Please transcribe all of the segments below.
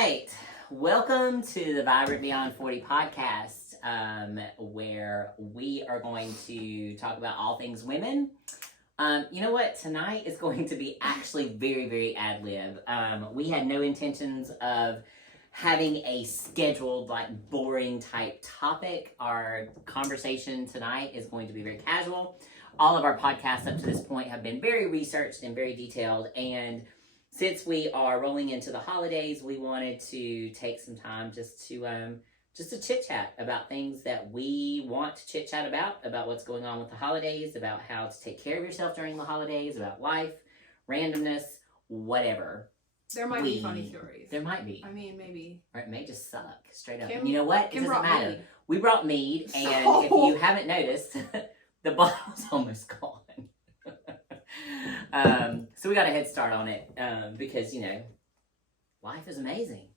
right. Welcome to the Vibrant Beyond 40 podcast, where we are going to talk about all things women. You know what? Tonight is going to be actually very, very ad-lib. We had no intentions of having a scheduled, boring type topic. Our conversation tonight is going to be very casual. All of our podcasts up to this point have been very researched and very detailed, and since we are rolling into the holidays, we wanted to take some time just to chit chat about things that we want to chit chat about what's going on with the holidays, about how to take care of yourself during the holidays, about life, randomness, whatever. There might be funny stories. There might be. I mean, maybe. Or it may just suck straight up. Kim, and you know what? It doesn't matter. Mead. We brought mead, and if you haven't noticed, the bottle's almost gone. So we got a head start on it because, you know, life is amazing.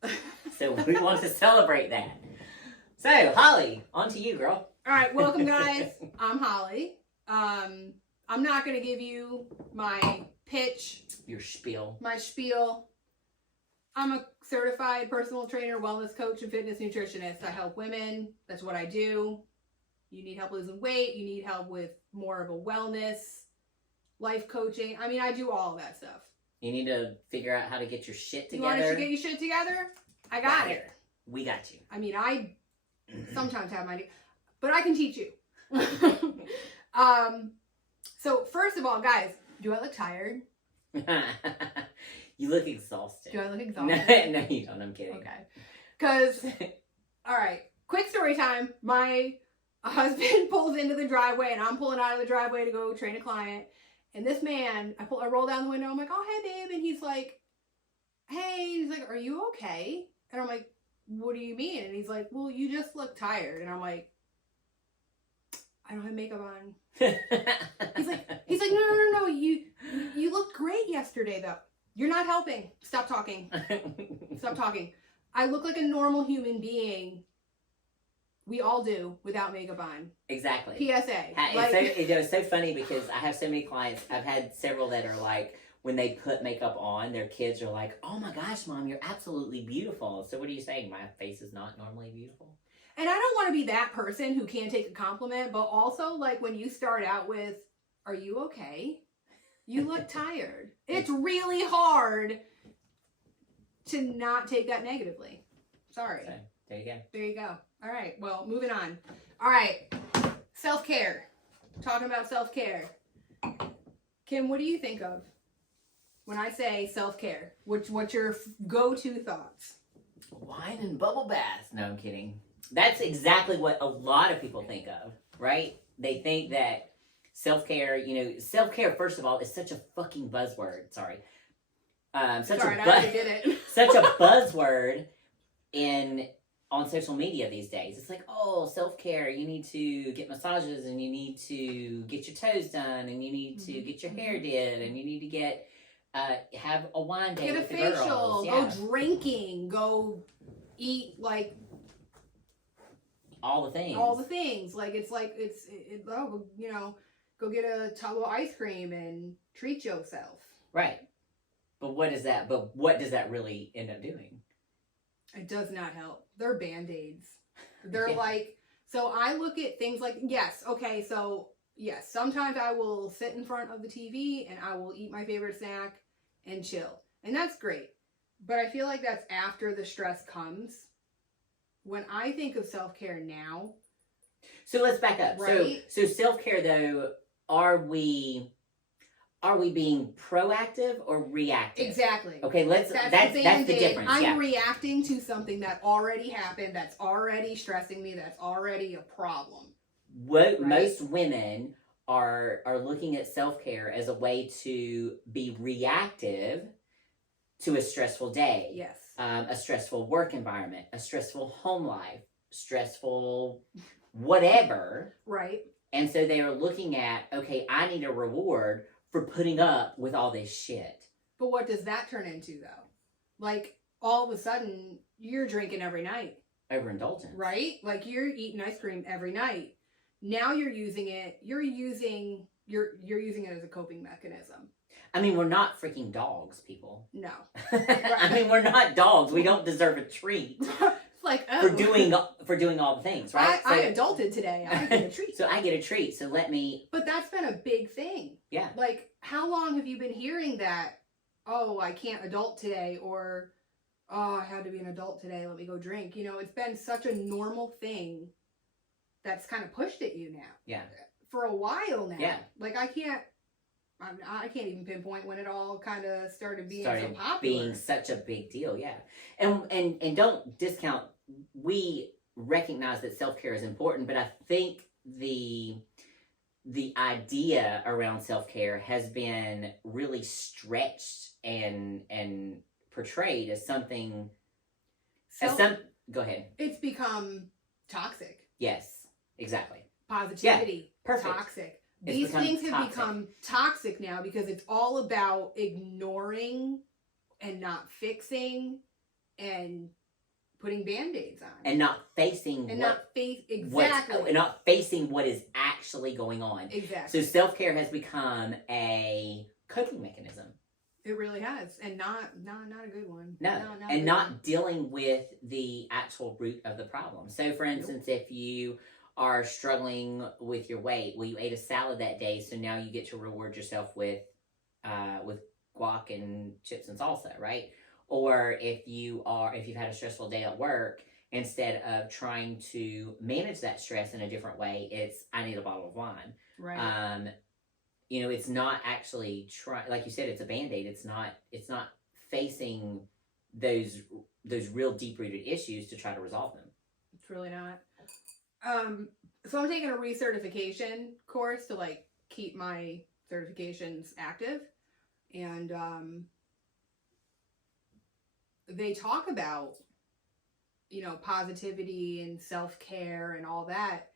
So we want to celebrate that. So, Holly, on to you, girl. All right, welcome, guys. I'm Holly. I'm not going to give you my pitch. Your spiel. My spiel. I'm a certified personal trainer, wellness coach, and fitness nutritionist. I help women. That's what I do. You need help losing weight. You need help with more of a wellness, life coaching. I mean, I do all of that stuff. You need to figure out how to get your shit together. You want to get your shit together? I got it. We got you. I mean, I sometimes have my, but I can teach you. So first of all, guys, do I look tired? You look exhausted. Do I look exhausted? No, you don't. I'm kidding. Okay. Because, all right, quick story time. My husband pulls into the driveway, and I'm pulling out of the driveway to go train a client. And this man, I roll down the window. I'm like, oh, hey, babe. And he's like, hey. He's like, are you okay? And I'm like, what do you mean? And he's like, well, you just look tired. And I'm like, I don't have makeup on. He's like, no. You looked great yesterday, though. You're not helping. Stop talking. Stop talking. I look like a normal human being. We all do without makeup on. Exactly. PSA. It was so funny because I have so many clients. I've had several that are like, when they put makeup on, their kids are like, oh my gosh, Mom, you're absolutely beautiful. So what are you saying? My face is not normally beautiful? And I don't want to be that person who can't take a compliment, but also like when you start out with, are you okay? You look tired. It's really hard to not take that negatively. Sorry. So, there you go. There you go. All right. Well, moving on. All right. Self-care. Talking about self-care. Kim, what do you think of when I say self-care? What's your go-to thoughts? Wine and bubble baths. No, I'm kidding. That's exactly what a lot of people think of, right? They think that self-care, self-care, first of all, is such a fucking buzzword. Sorry. I already did it. Such a buzzword on social media these days. It's like, oh, self-care, you need to get massages, and you need to get your toes done, and you need to get your hair did, and you need to get have a wine day with the girls. Get a facial, go drinking, go eat, like all the things. Go get a tub of ice cream and treat yourself. Right. But what does that really end up doing? It does not help. They're Band-Aids. They're so I look at things like, yes, sometimes I will sit in front of the TV and I will eat my favorite snack and chill. And that's great. But I feel like that's after the stress comes. When I think of self-care now. So let's back up. Right? So self-care though, are we being proactive or reactive? Exactly. Okay, that's the difference. I'm reacting to something that already happened, that's already stressing me, that's already a problem. Most women are looking at self-care as a way to be reactive to a stressful day. Yes. A stressful work environment, a stressful home life, stressful whatever. Right. And so they are looking at, okay, I need a reward for putting up with all this shit. But what does that turn into, though? Like, all of a sudden, you're drinking every night. Overindulgence. Right? Like, you're eating ice cream every night. Now you're using it as a coping mechanism. I mean, we're not freaking dogs, people. No. I mean, we're not dogs. We don't deserve a treat It's like, oh. for doing all the things, right? I adulted today. I get a treat. So I get a treat. So let me. But that's been a big thing. Yeah. Like, how long have you been hearing that? Oh, I can't adult today, or oh, I had to be an adult today. Let me go drink. You know, it's been such a normal thing that's kind of pushed at you now. Yeah. For a while now. Yeah. Like, I can't even pinpoint when it all kind of started being so popular. Being such a big deal, yeah. And don't discount. We recognize that self-care is important, but I think the idea around self-care has been really stretched and portrayed as something. Go ahead. It's become toxic. Yes, exactly. Positivity. Yeah, perfect. Toxic. These things have become toxic now because it's all about ignoring and not fixing and putting band-aids on. And not facing and not facing what is actually going on. Exactly. So self-care has become a coping mechanism. It really has. And not a good one. No. And not dealing with the actual root of the problem. So for instance, if you are struggling with your weight, well, you ate a salad that day, so now you get to reward yourself with guac and chips and salsa, right? Or if you've had a stressful day at work, instead of trying to manage that stress in a different way, it's I need a bottle of wine. Right. It's not actually like you said, it's a Band-Aid. It's not facing those real deep-rooted issues to try to resolve them. It's really not. So I'm taking a recertification course to like keep my certifications active, and they talk about positivity and self-care and all that,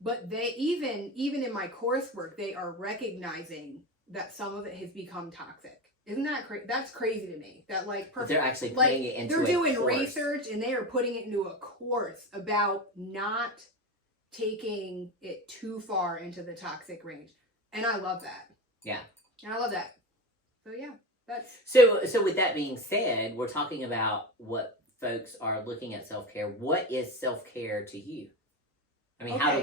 but they even in my coursework they are recognizing that some of it has become toxic. Isn't that crazy? That's crazy to me. That they're actually putting it into they're doing course. Research and they are putting it into a course about not taking it too far into the toxic range, and I love that. Yeah, and I love that. So yeah, that's so. With that being said, we're talking about what folks are looking at self-care. What is self-care to you? I mean, okay. how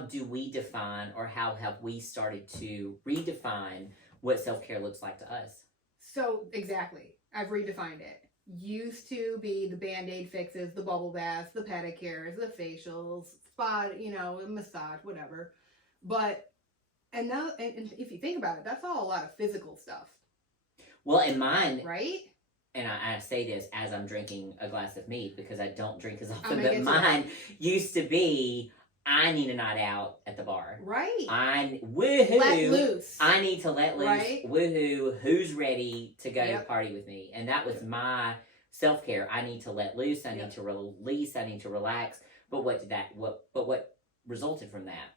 do we define, or how have we started to redefine what self-care looks like to us? So exactly, I've redefined it. Used to be the Band-Aid fixes, the bubble baths, the pedicures, the facials, spa, massage, whatever. But, and now, and if you think about it, that's all a lot of physical stuff. Well, and mine, right? And I say this as I'm drinking a glass of mead because I don't drink as often, but mine used to be, I need a night out at the bar. Right. Woohoo. Let loose. I need to let loose. Right. Woohoo. Who's ready to go party with me? And that was my self-care. I need to let loose. I need to release. I need to relax. But what resulted from that?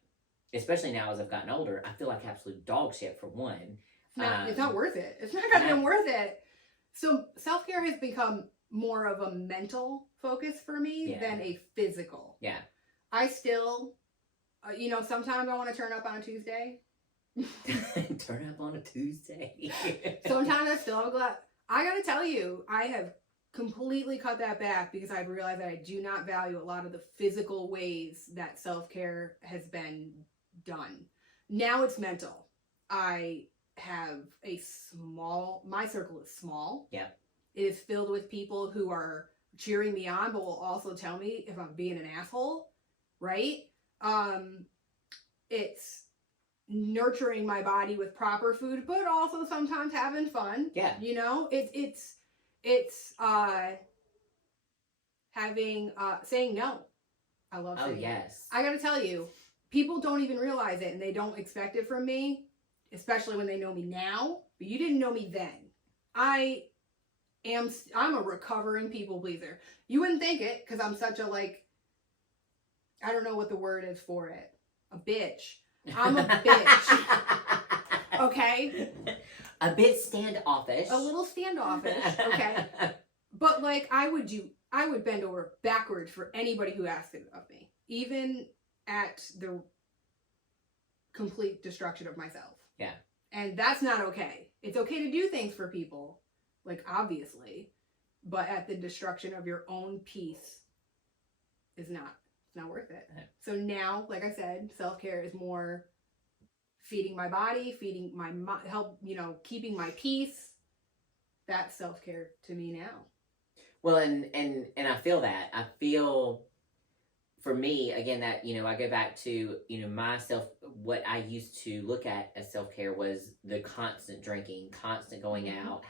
Especially now as I've gotten older, I feel like absolute dog shit for one. It's not worth it. It's not gonna be worth it. So self-care has become more of a mental focus for me than a physical. Yeah. I still, sometimes I want to turn up on a Tuesday. Turn up on a Tuesday. Sometimes I still have a glass. I gotta tell you, I have completely cut that back because I've realized that I do not value a lot of the physical ways that self-care has been done. Now it's mental. I have my circle is small. Yeah. It is filled with people who are cheering me on, but will also tell me if I'm being an asshole. Right? It's nurturing my body with proper food, but also sometimes having fun. Yeah. It's saying no. I love saying no. Yes. I gotta tell you, people don't even realize it and they don't expect it from me, especially when they know me now, but you didn't know me then. I'm a recovering people pleaser. You wouldn't think it because I'm such a I don't know what the word is for it. A bitch. I'm a bitch. Okay? A bit standoffish. A little standoffish. Okay? But I would bend over backwards for anybody who asked it of me. Even at the complete destruction of myself. Yeah. And that's not okay. It's okay to do things for people, like obviously, but at the destruction of your own peace is not. It's not worth it. So now, like I said, self-care is more feeding my body, feeding my help, keeping my peace. That's self-care to me now. Well, and I feel that. I feel, for me, again, that, I go back to, myself, what I used to look at as self-care was the constant drinking, constant going out,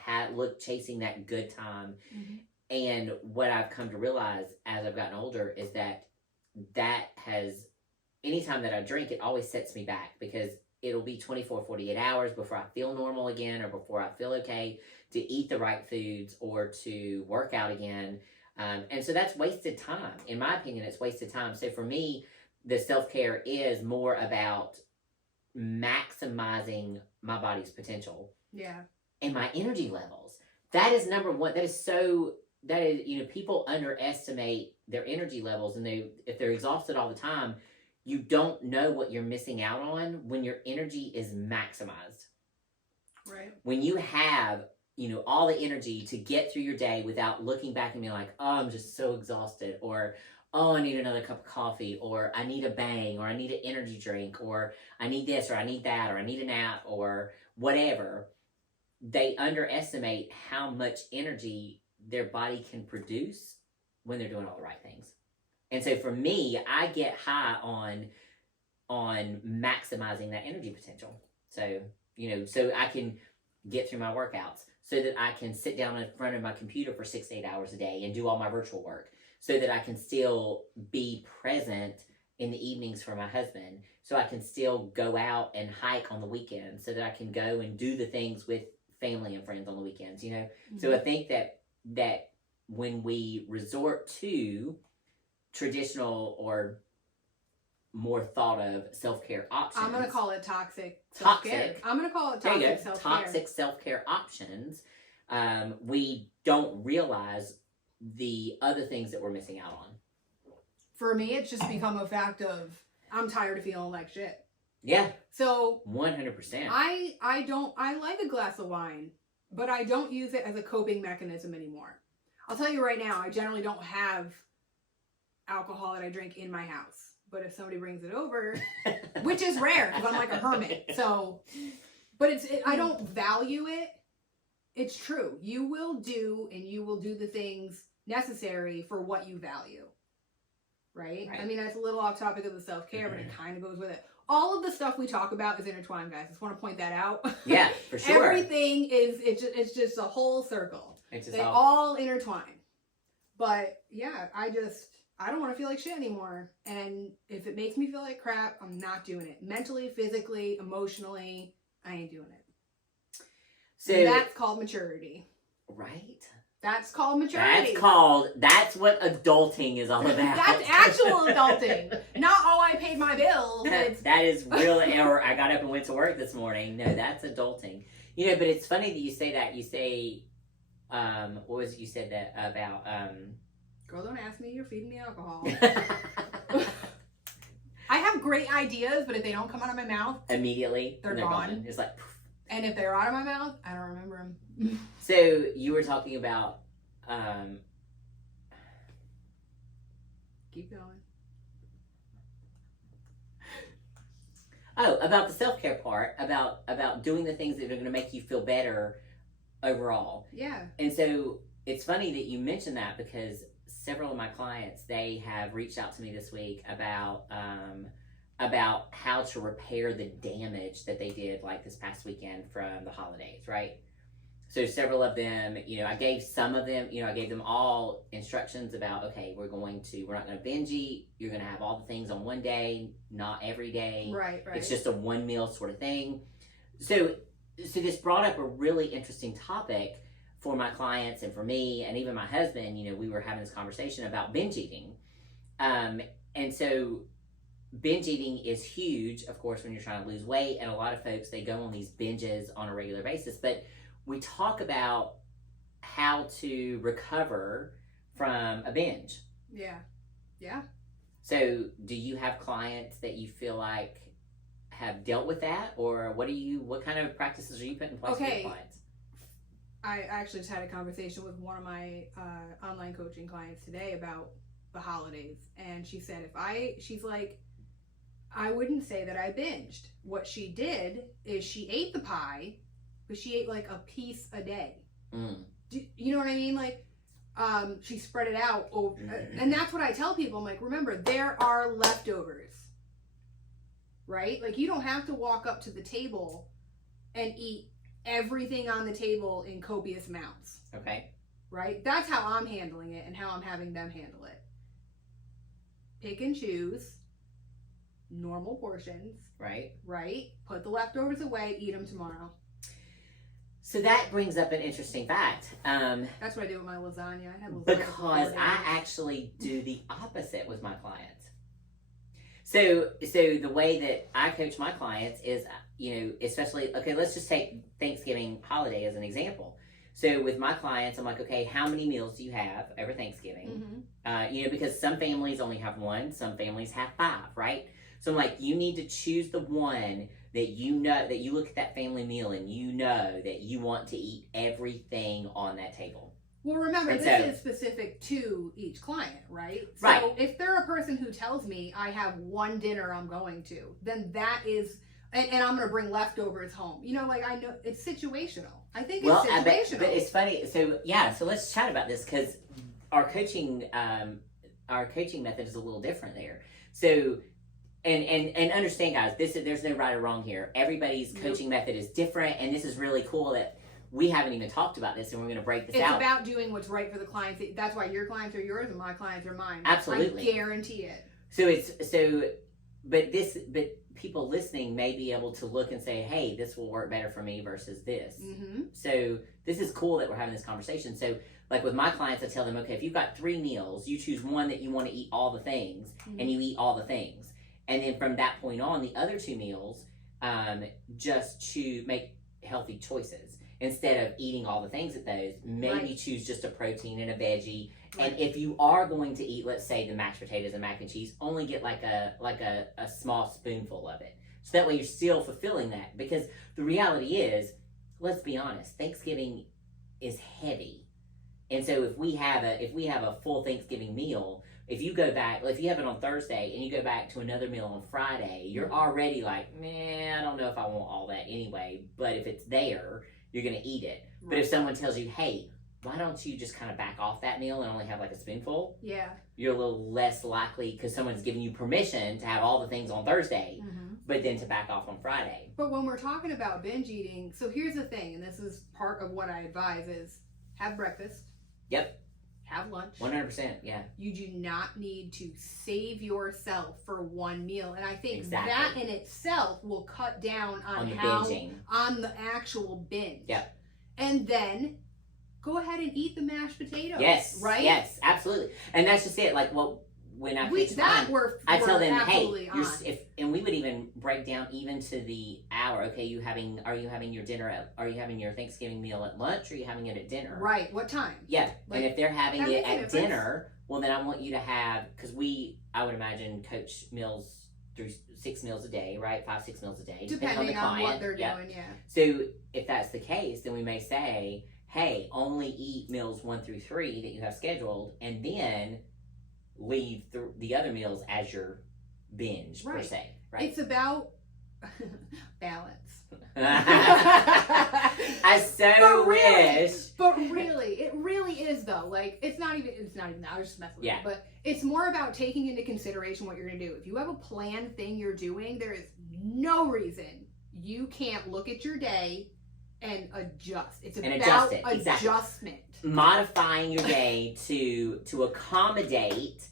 chasing that good time. Mm-hmm. And what I've come to realize as I've gotten older is that has, anytime that I drink, it always sets me back, because it'll be 24, 48 hours before I feel normal again, or before I feel okay to eat the right foods or to work out again. And so that's wasted time. In my opinion, it's wasted time. So for me, the self-care is more about maximizing my body's potential. Yeah. And my energy levels. That is number one. People underestimate their energy levels, and if they're exhausted all the time, you don't know what you're missing out on when your energy is maximized. Right. When you have, all the energy to get through your day without looking back and being like, oh, I'm just so exhausted, or, oh, I need another cup of coffee, or I need a bang, or I need an energy drink, or I need this, or I need that, or I need a nap, or whatever. They underestimate how much energy their body can produce when they're doing all the right things. And so for me, I get high on maximizing that energy potential. So, so I can get through my workouts, so that I can sit down in front of my computer for 6 to 8 hours a day and do all my virtual work, so that I can still be present in the evenings for my husband, so I can still go out and hike on the weekends, so that I can go and do the things with family and friends on the weekends, Mm-hmm. So I think that when we resort to traditional or more thought of self-care options. I'm going to call it toxic self-care. I'm going to call it toxic self-care. Toxic self-care options. We don't realize the other things that we're missing out on. For me, it's just become a fact of, I'm tired of feeling like shit. Yeah. So 100%. I like a glass of wine, but I don't use it as a coping mechanism anymore. I'll tell you right now, I generally don't have alcohol that I drink in my house. But if somebody brings it over, which is rare because I'm like a hermit. So, but I don't value it. It's true. You will do the things necessary for what you value. Right? I mean, that's a little off topic of the self-care, but it kind of goes with it. All of the stuff we talk about is intertwined, guys. I just want to point that out. Yeah, for sure. Everything it's just a whole circle. They all intertwine. But yeah, I don't want to feel like shit anymore. And if it makes me feel like crap, I'm not doing it. Mentally, physically, emotionally, I ain't doing it. So that's called maturity. Right? That's called maturity. That's what adulting is all about. That's actual adulting. Not, I paid my bills. That is real, or I got up and went to work this morning. No, that's adulting. But it's funny that you say that. You say, what was it you said that about, Girl, don't ask me. You're feeding me alcohol. I have great ideas, but if they don't come out of my mouth, immediately they're gone. It's like, poof. And if they're out of my mouth, I don't remember them. So you were talking about, keep going. Oh, about the self-care part, about doing the things that are going to make you feel better overall. Yeah. And so it's funny that you mentioned that, because several of my clients, they have reached out to me this week about how to repair the damage that they did like this past weekend from the holidays, right? So several of them, I gave some of them, I gave them all instructions about, okay, we're not going to binge eat. You're going to have all the things on one day, not every day. Right. It's just a one meal sort of thing. So this brought up a really interesting topic for my clients and for me and even my husband. We were having this conversation about binge eating. And so binge eating is huge, of course, when you're trying to lose weight. And a lot of folks, they go on these binges on a regular basis. But we talk about how to recover from a binge. Yeah. So do you have clients that you feel like have dealt with that, or what kind of practices are you putting in place for your clients? I actually just had a conversation with one of my online coaching clients today about the holidays, and she said she's like, I wouldn't say that I binged. What she did is she ate the pie, but she ate like a piece a day. You know what I mean? Like, she spread it out over, and that's what I tell people. I'm like, remember, there are leftovers, right? Like, you don't have to walk up to the table and eat everything on the table in copious amounts. Okay. Right? That's how I'm handling it and how I'm having them handle it. Pick and choose normal portions. Right. Right? Put the leftovers away, eat them tomorrow. So that brings up an interesting fact. That's what I do with my lasagna. I have lasagna because I actually do the opposite with my clients. So the way that I coach my clients is, especially, okay, let's just take Thanksgiving holiday as an example. So with my clients, I'm like, okay, how many meals do you have over Thanksgiving? Because some families only have one, some families have 5, right? So I'm like, you need to choose the one that that you look at that family meal and you know that you want to eat everything on that table. Well, remember, this is specific to each client, right? So if they're a person who tells me I have one dinner I'm going to, then that is, and I'm going to bring leftovers home. I know it's situational. I think it's situational. But it's funny. So let's chat about this, because our coaching method is a little different there. So, and understand, guys, there's no right or wrong here. Everybody's coaching method is different, and this is really cool that we haven't even talked about this, and we're going to break this out. It's about doing what's right for the clients. That's why your clients are yours and my clients are mine. Absolutely. I guarantee it. But people listening may be able to look and say, hey, this will work better for me versus this. So this is cool that we're having this conversation. So like with my clients, I tell them, okay, if you've got 3 meals, you choose one that you want to eat all the things, and you eat all the things. And then from that point on, the other 2 meals, just to make healthy choices. Instead of eating all the things at those, maybe choose just a protein and a veggie. And if you are going to eat, let's say, the mashed potatoes and mac and cheese, only get like a small spoonful of it. So that way you're still fulfilling that. Because the reality is, let's be honest, Thanksgiving is heavy. And so if we have a full Thanksgiving meal, if you go back, if you have it on Thursday and you go back to another meal on Friday, you're already like, man, I don't know if I want all that anyway. But if it's there, you're going to eat it. But if someone tells you, hey, why don't you just kind of back off that meal and only have like a spoonful? Yeah. You're a little less likely, because someone's giving you permission to have all the things on Thursday, but then to back off on Friday. But when we're talking about binge eating, so here's the thing, and this is part of what I advise, is have breakfast. Yep. Have lunch. 100%, yeah. You do not need to save yourself for one meal. And I think that in itself will cut down on the actual binge. Yep. And then go ahead and eat the mashed potatoes. Yes. Right? Yes, absolutely. And that's just it. Like, when I I tell them, hey, and we would even break down even to the hour. Okay, are you having your dinner are you having your Thanksgiving meal at lunch, or are you having it at dinner? Right. What time? Yeah. And if they're having it at dinner, well, then I want you to have, because I would imagine coach meals through 6 meals a day, right? 5-6 meals a day, depending on what they're doing. Yeah. So if that's the case, then we may say, hey, only eat meals 1 through 3 that you have scheduled, and then leave the other meals as your binge, per se. Right? It's about balance. I so wish. But really, it really is though. Like, it's not even that. I was just messing with it. But it's more about taking into consideration what you're going to do. If you have a planned thing you're doing, there is no reason you can't look at your day and adjust. It's about adjustment. Modifying your day to accommodate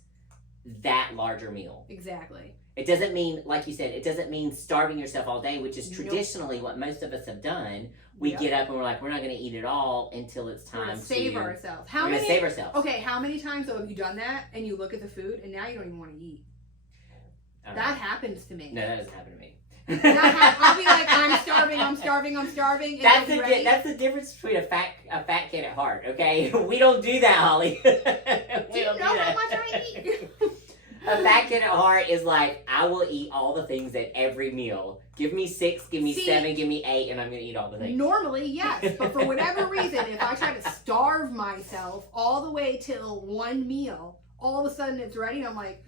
that larger meal. Exactly. It doesn't mean, like you said, it doesn't mean starving yourself all day, which is traditionally what most of us have done. We get up and we're like, we're not going to eat it all until it's time to save ourselves. We're going to save ourselves. Okay, how many times though have you done that and you look at the food and now you don't even want to eat? That happens to me. No, that doesn't happen to me. I'll be like, I'm starving. And that's the difference between a fat kid at heart. Okay, we don't do that, Holly. Do you know how much I eat? A fat kid at heart is like, I will eat all the things at every meal. Give me 6, give me 7, give me 8, and I'm going to eat all the things. Normally, yes. But for whatever reason, if I try to starve myself all the way till one meal, all of a sudden it's ready, I'm like...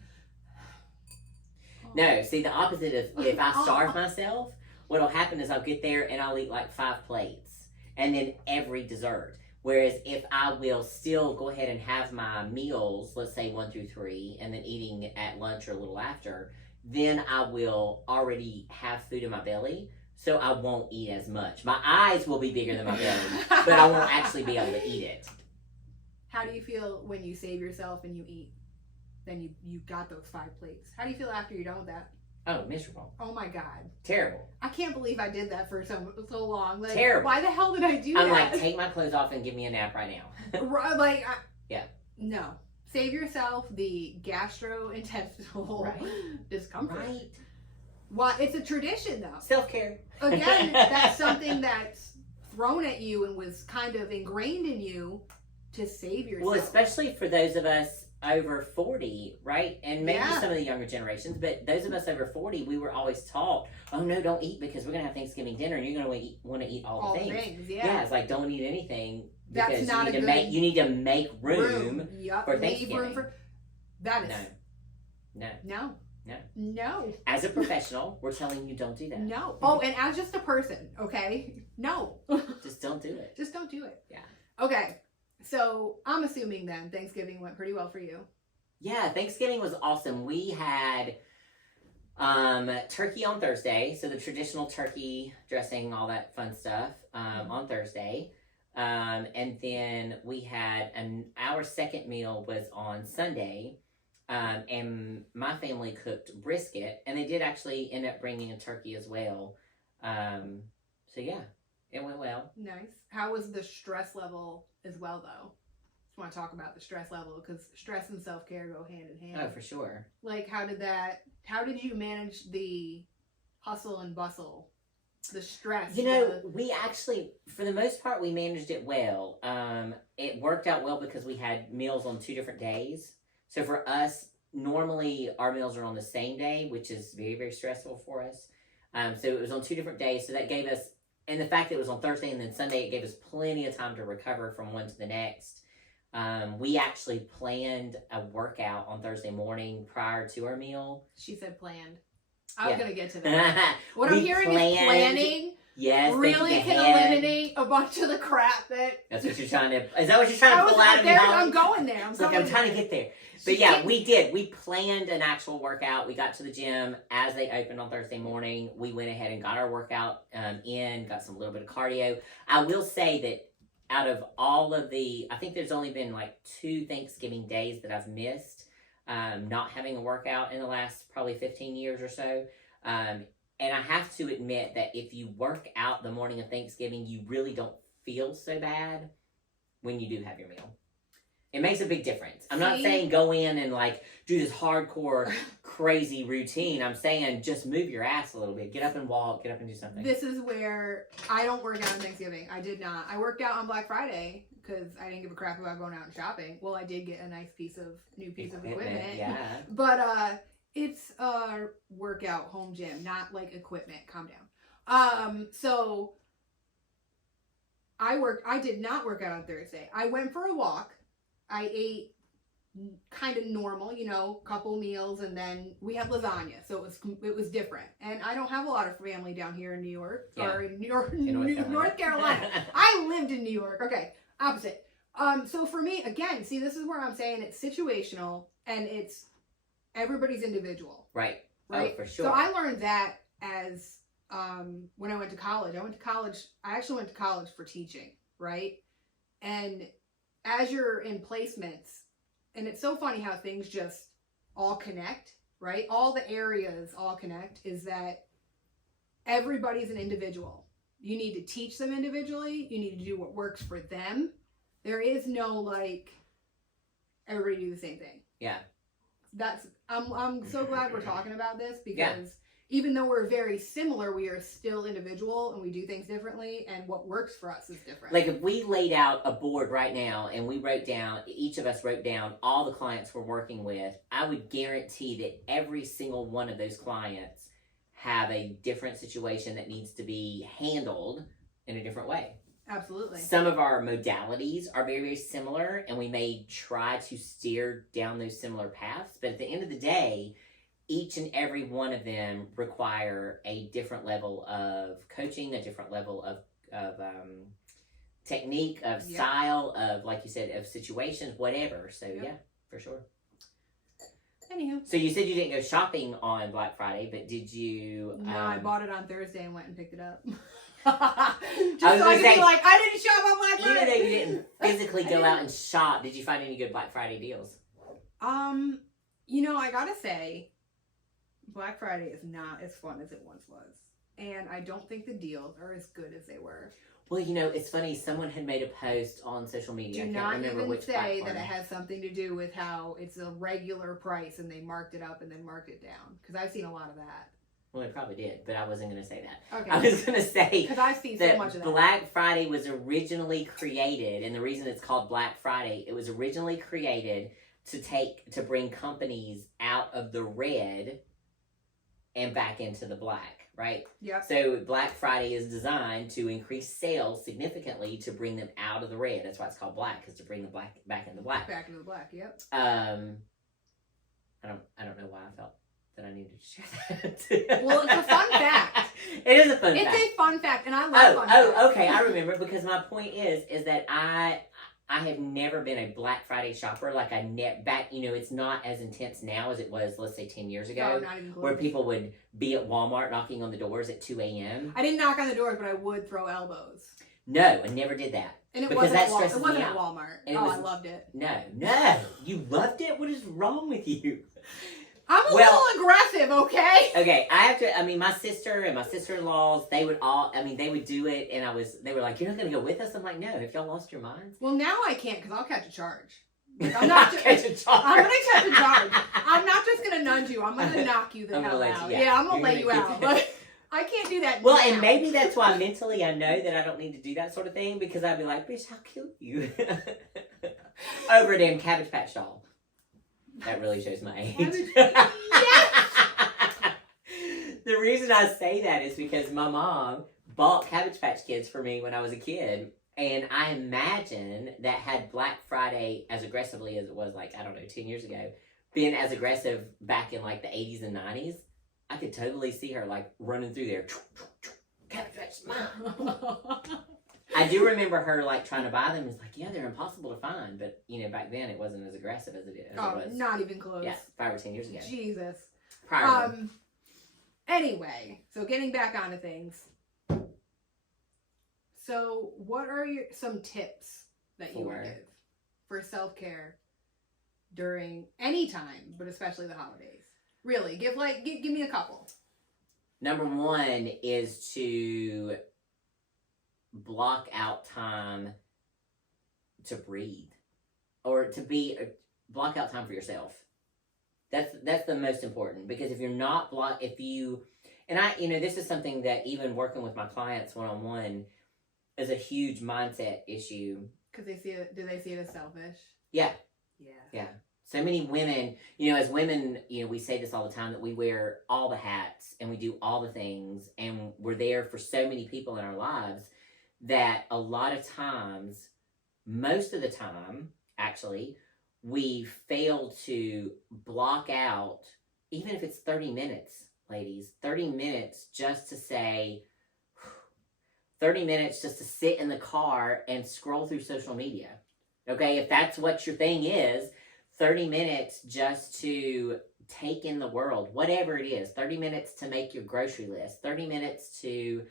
No, see, the opposite of if I starve myself, what'll happen is I'll get there and I'll eat like 5 plates. And then every dessert. Whereas if I will still go ahead and have my meals, let's say 1 through 3, and then eating at lunch or a little after, then I will already have food in my belly, so I won't eat as much. My eyes will be bigger than my belly, but I won't actually be able to eat it. How do you feel when you save yourself and you eat? Then you got those 5 plates. How do you feel after you're done with that? Oh, miserable. Oh my God. Terrible. I can't believe I did that for so long. Like, terrible. Why the hell did I do that? I'm like, take my clothes off and give me a nap right now. Yeah. No. Save yourself the gastrointestinal discomfort. Right. Why? It's a tradition, though. Self-care. Again, that's something that's thrown at you and was kind of ingrained in you to save yourself. Well, especially for those of us over 40, right? And maybe Yeah. some of the younger generations, but those of us over 40, we were always taught, oh no, don't eat because we're going to have Thanksgiving dinner and you're going to want to eat all the things. Yeah. It's like, don't eat anything That's because not you need to make room Yep. for Leave Thanksgiving. room for... That is... No. No. As a professional, we're telling you don't do that. No. Oh, and as just a person, okay? No. Just don't do it. Just don't do it. Yeah. Okay. So I'm assuming then Thanksgiving went pretty well for you. Yeah, Thanksgiving was awesome. We had turkey on Thursday, so the traditional turkey dressing, all that fun stuff on Thursday. And then we had our second meal was on Sunday, and my family cooked brisket, and they did actually end up bringing a turkey as well. So yeah, it went well. Nice. How was the stress level as well, though? Just want to talk about the stress level because stress and self-care go hand in hand. Oh, for sure. Like, how did you manage the hustle and bustle, the stress? You know, we actually, for the most part, we managed it well. It worked out well because we had meals on 2 different days. So for us, normally our meals are on the same day, which is very, very stressful for us. So it was on 2 different days. So that gave us, and the fact that it was on Thursday and then Sunday, it gave us plenty of time to recover from one to the next. We actually planned a workout on Thursday morning prior to our meal. She said planned. I was going to get to that. What I'm hearing is planning. Yes, really can eliminate a bunch of the crap That's what you're trying to... Is that what you're trying to pull out of me? I'm going there. I'm trying to get there. But yeah, we did. We planned an actual workout. We got to the gym as they opened on Thursday morning. We went ahead and got our workout in, got some little bit of cardio. I will say that out of all of I think there's only been like 2 Thanksgiving days that I've missed not having a workout in the last probably 15 years or so. And I have to admit that if you work out the morning of Thanksgiving, you really don't feel so bad when you do have your meal. It makes a big difference. I'm not saying go in and like do this hardcore, crazy routine. I'm saying just move your ass a little bit. Get up and walk. Get up and do something. This is where I don't work out on Thanksgiving. I did not. I worked out on Black Friday because I didn't give a crap about going out and shopping. Well, I did get a nice new piece of equipment. Yeah. But it's a workout home gym, not like equipment. Calm down. So I did not work out on Thursday. I went for a walk. I ate kind of normal, couple meals, and then we had lasagna, so it was different. And I don't have a lot of family down here in New York or in North Carolina. I lived in New York. Okay, opposite. So for me, again, see, this is where I'm saying it's situational and it's everybody's individual. Right. Oh, for sure. So I learned that as when I went to college. I actually went to college for teaching, right? And as you're in placements, and it's so funny how things just all connect, right? All the areas all connect, is that everybody's an individual. You need to teach them individually. You need to do what works for them. There is no like, everybody do the same thing. Yeah. I'm so glad we're talking about this because even though we're very similar, we are still individual and we do things differently, and what works for us is different. Like if we laid out a board right now and we wrote down, each of us wrote down all the clients we're working with, I would guarantee that every single one of those clients have a different situation that needs to be handled in a different way. Absolutely. Some of our modalities are very, very similar, and we may try to steer down those similar paths, but at the end of the day, each and every one of them require a different level of coaching, a different level of technique, of style, of, like you said, of situations, whatever. So yeah, for sure. Anywho. So you said you didn't go shopping on Black Friday, but did you? No, I bought it on Thursday and went and picked it up. Just so I could be like, I didn't shop on Black Friday. Even though you didn't physically go out and shop, did you find any good Black Friday deals? You know, I gotta say, Black Friday is not as fun as it once was. And I don't think the deals are as good as they were. Well, you know, it's funny. Someone had made a post on social media. Do I not can't remember even which say platform. that it has something to do with how it's a regular price and they marked it up and then marked it down. Because I've seen a lot of that. Well, it probably did, but I wasn't going to say that. Okay. I was going to say because I've seen so much of that. Black Friday was originally created, and the reason it's called Black Friday, it was originally created to bring companies out of the red and back into the black, right? Yep. So Black Friday is designed to increase sales significantly to bring them out of the red. That's why it's called black, is to bring the black back into the black. Back into the black, yep. I don't know why I felt that I needed to share that. Well, it's a fun fact. It is a fun fact. It's a fun fact, and I love fun facts. Okay, I remember, because my point is that I have never been a Black Friday shopper. Like it's not as intense now as it was, let's say, 10 years ago, No, not even close. where people would be at Walmart knocking on the doors at 2 a.m. I didn't knock on the doors, but I would throw elbows. No, I never did that. And it Because wasn't that at stresses It wasn't me at out. Walmart. And I loved it. No, you loved it? What is wrong with you? I'm a little aggressive, okay? Okay, I have to, my sister and my sister-in-laws, they would do it, and they were like, you're not going to go with us? I'm like, no, have y'all lost your minds? Well, now I can't, because I'll catch a charge. Like, I'm not catch a charge. I'm going to catch a charge. I'm not just going to nudge you. I'm going to knock you the hell out. Yeah, I'm going to lay you out. But I can't do that Well, now. and maybe that's why mentally I know that I don't need to do that sort of thing, because I'd be like, bitch, I'll kill you. Over a damn Cabbage Patch doll. That really shows my age. The reason I say that is because my mom bought Cabbage Patch Kids for me when I was a kid. And I imagine that had Black Friday, as aggressively as it was, 10 years ago, been as aggressive back in the 80s and 90s, I could totally see her running through there. Cabbage Patch, Mom. I do remember her trying to buy them. It's yeah, they're impossible to find. But, back then it wasn't as aggressive as it was. Not even close. Yeah, 5 or 10 years ago. Jesus. Prior. Anyway, so getting back onto things. So, what are some tips that you would give for self-care during any time, but especially the holidays? Really, give me a couple. Number one is to block out time to breathe, or block out time for yourself. That's the most important, because if you're not this is something that even working with my clients one-on-one is a huge mindset issue. Because do they see it as selfish? Yeah. Yeah. Yeah. So many women, as women, we say this all the time, that we wear all the hats and we do all the things and we're there for so many people in our lives that a lot of times, most of the time, actually, we fail to block out, even if it's 30 minutes, ladies, 30 minutes just to say, 30 minutes just to sit in the car and scroll through social media. Okay, if that's what your thing is, 30 minutes just to take in the world, whatever it is. 30 minutes to make your grocery list. 30 minutes to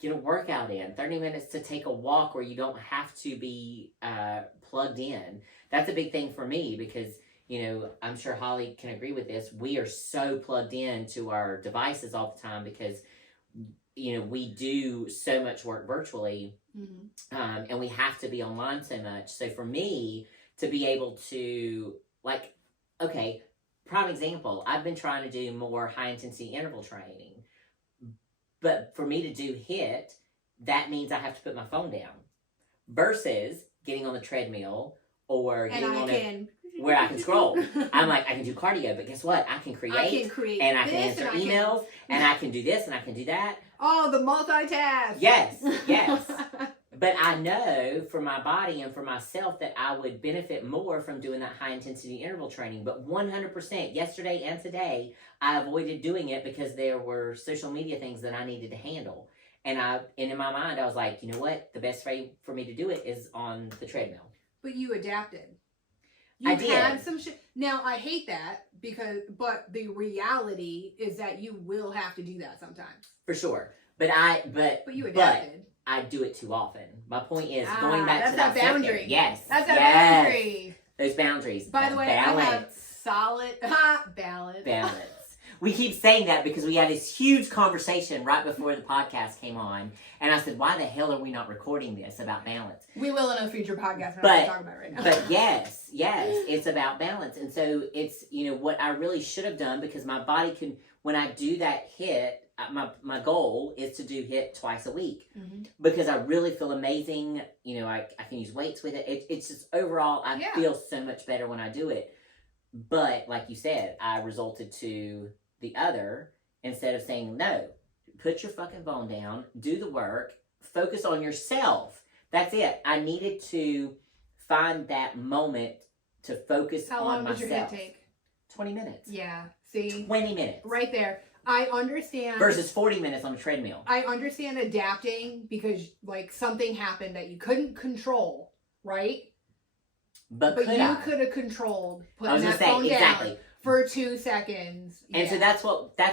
get a workout in. 30 minutes to take a walk where you don't have to be plugged in. That's a big thing for me because, I'm sure Holly can agree with this. We are so plugged in to our devices all the time because, we do so much work virtually, and we have to be online so much. So for me to be able to, prime example, I've been trying to do more high intensity interval training. But for me to do HIIT, that means I have to put my phone down. Versus getting on the treadmill or getting on it where I can scroll. I'm like, I can do cardio, but guess what? I can create. And I can answer emails, and I can do this, and I can do that. Oh, the multitask. Yes. But I know for my body and for myself that I would benefit more from doing that high intensity interval training. But 100%, yesterday and today, I avoided doing it because there were social media things that I needed to handle. And in my mind, I was like, you know what? The best way for me to do it is on the treadmill. But you adapted. I did. Had some shit. Now, I hate that but the reality is that you will have to do that sometimes. For sure. But you adapted. I do it too often. My point is going back to that boundary. Second. Yes. That's a boundary. Those boundaries. By the way, balance. I have solid balance. Balance. We keep saying that because we had this huge conversation right before the podcast came on. And I said, why the hell are we not recording this about balance? We will in a future podcast. We're not talking about it right now. But yes, it's about balance. And so it's, what I really should have done, because my body can, when I do that HIIT, my goal is to do HIIT twice a week. Mm-hmm. Because I really feel amazing. I can use weights with it. It's just overall, I feel so much better when I do it. But like you said, I resulted to the other, instead of saying no, put your fucking phone down, do the work, focus on yourself. That's it. I needed to find that moment to focus on myself. How long did your HIIT take? 20 minutes. Yeah. See? 20 minutes. Right there. I understand. Versus 40 minutes on a treadmill. I understand adapting because something happened that you couldn't control, right? But you could have controlled putting that phone down for 2 seconds. And so that's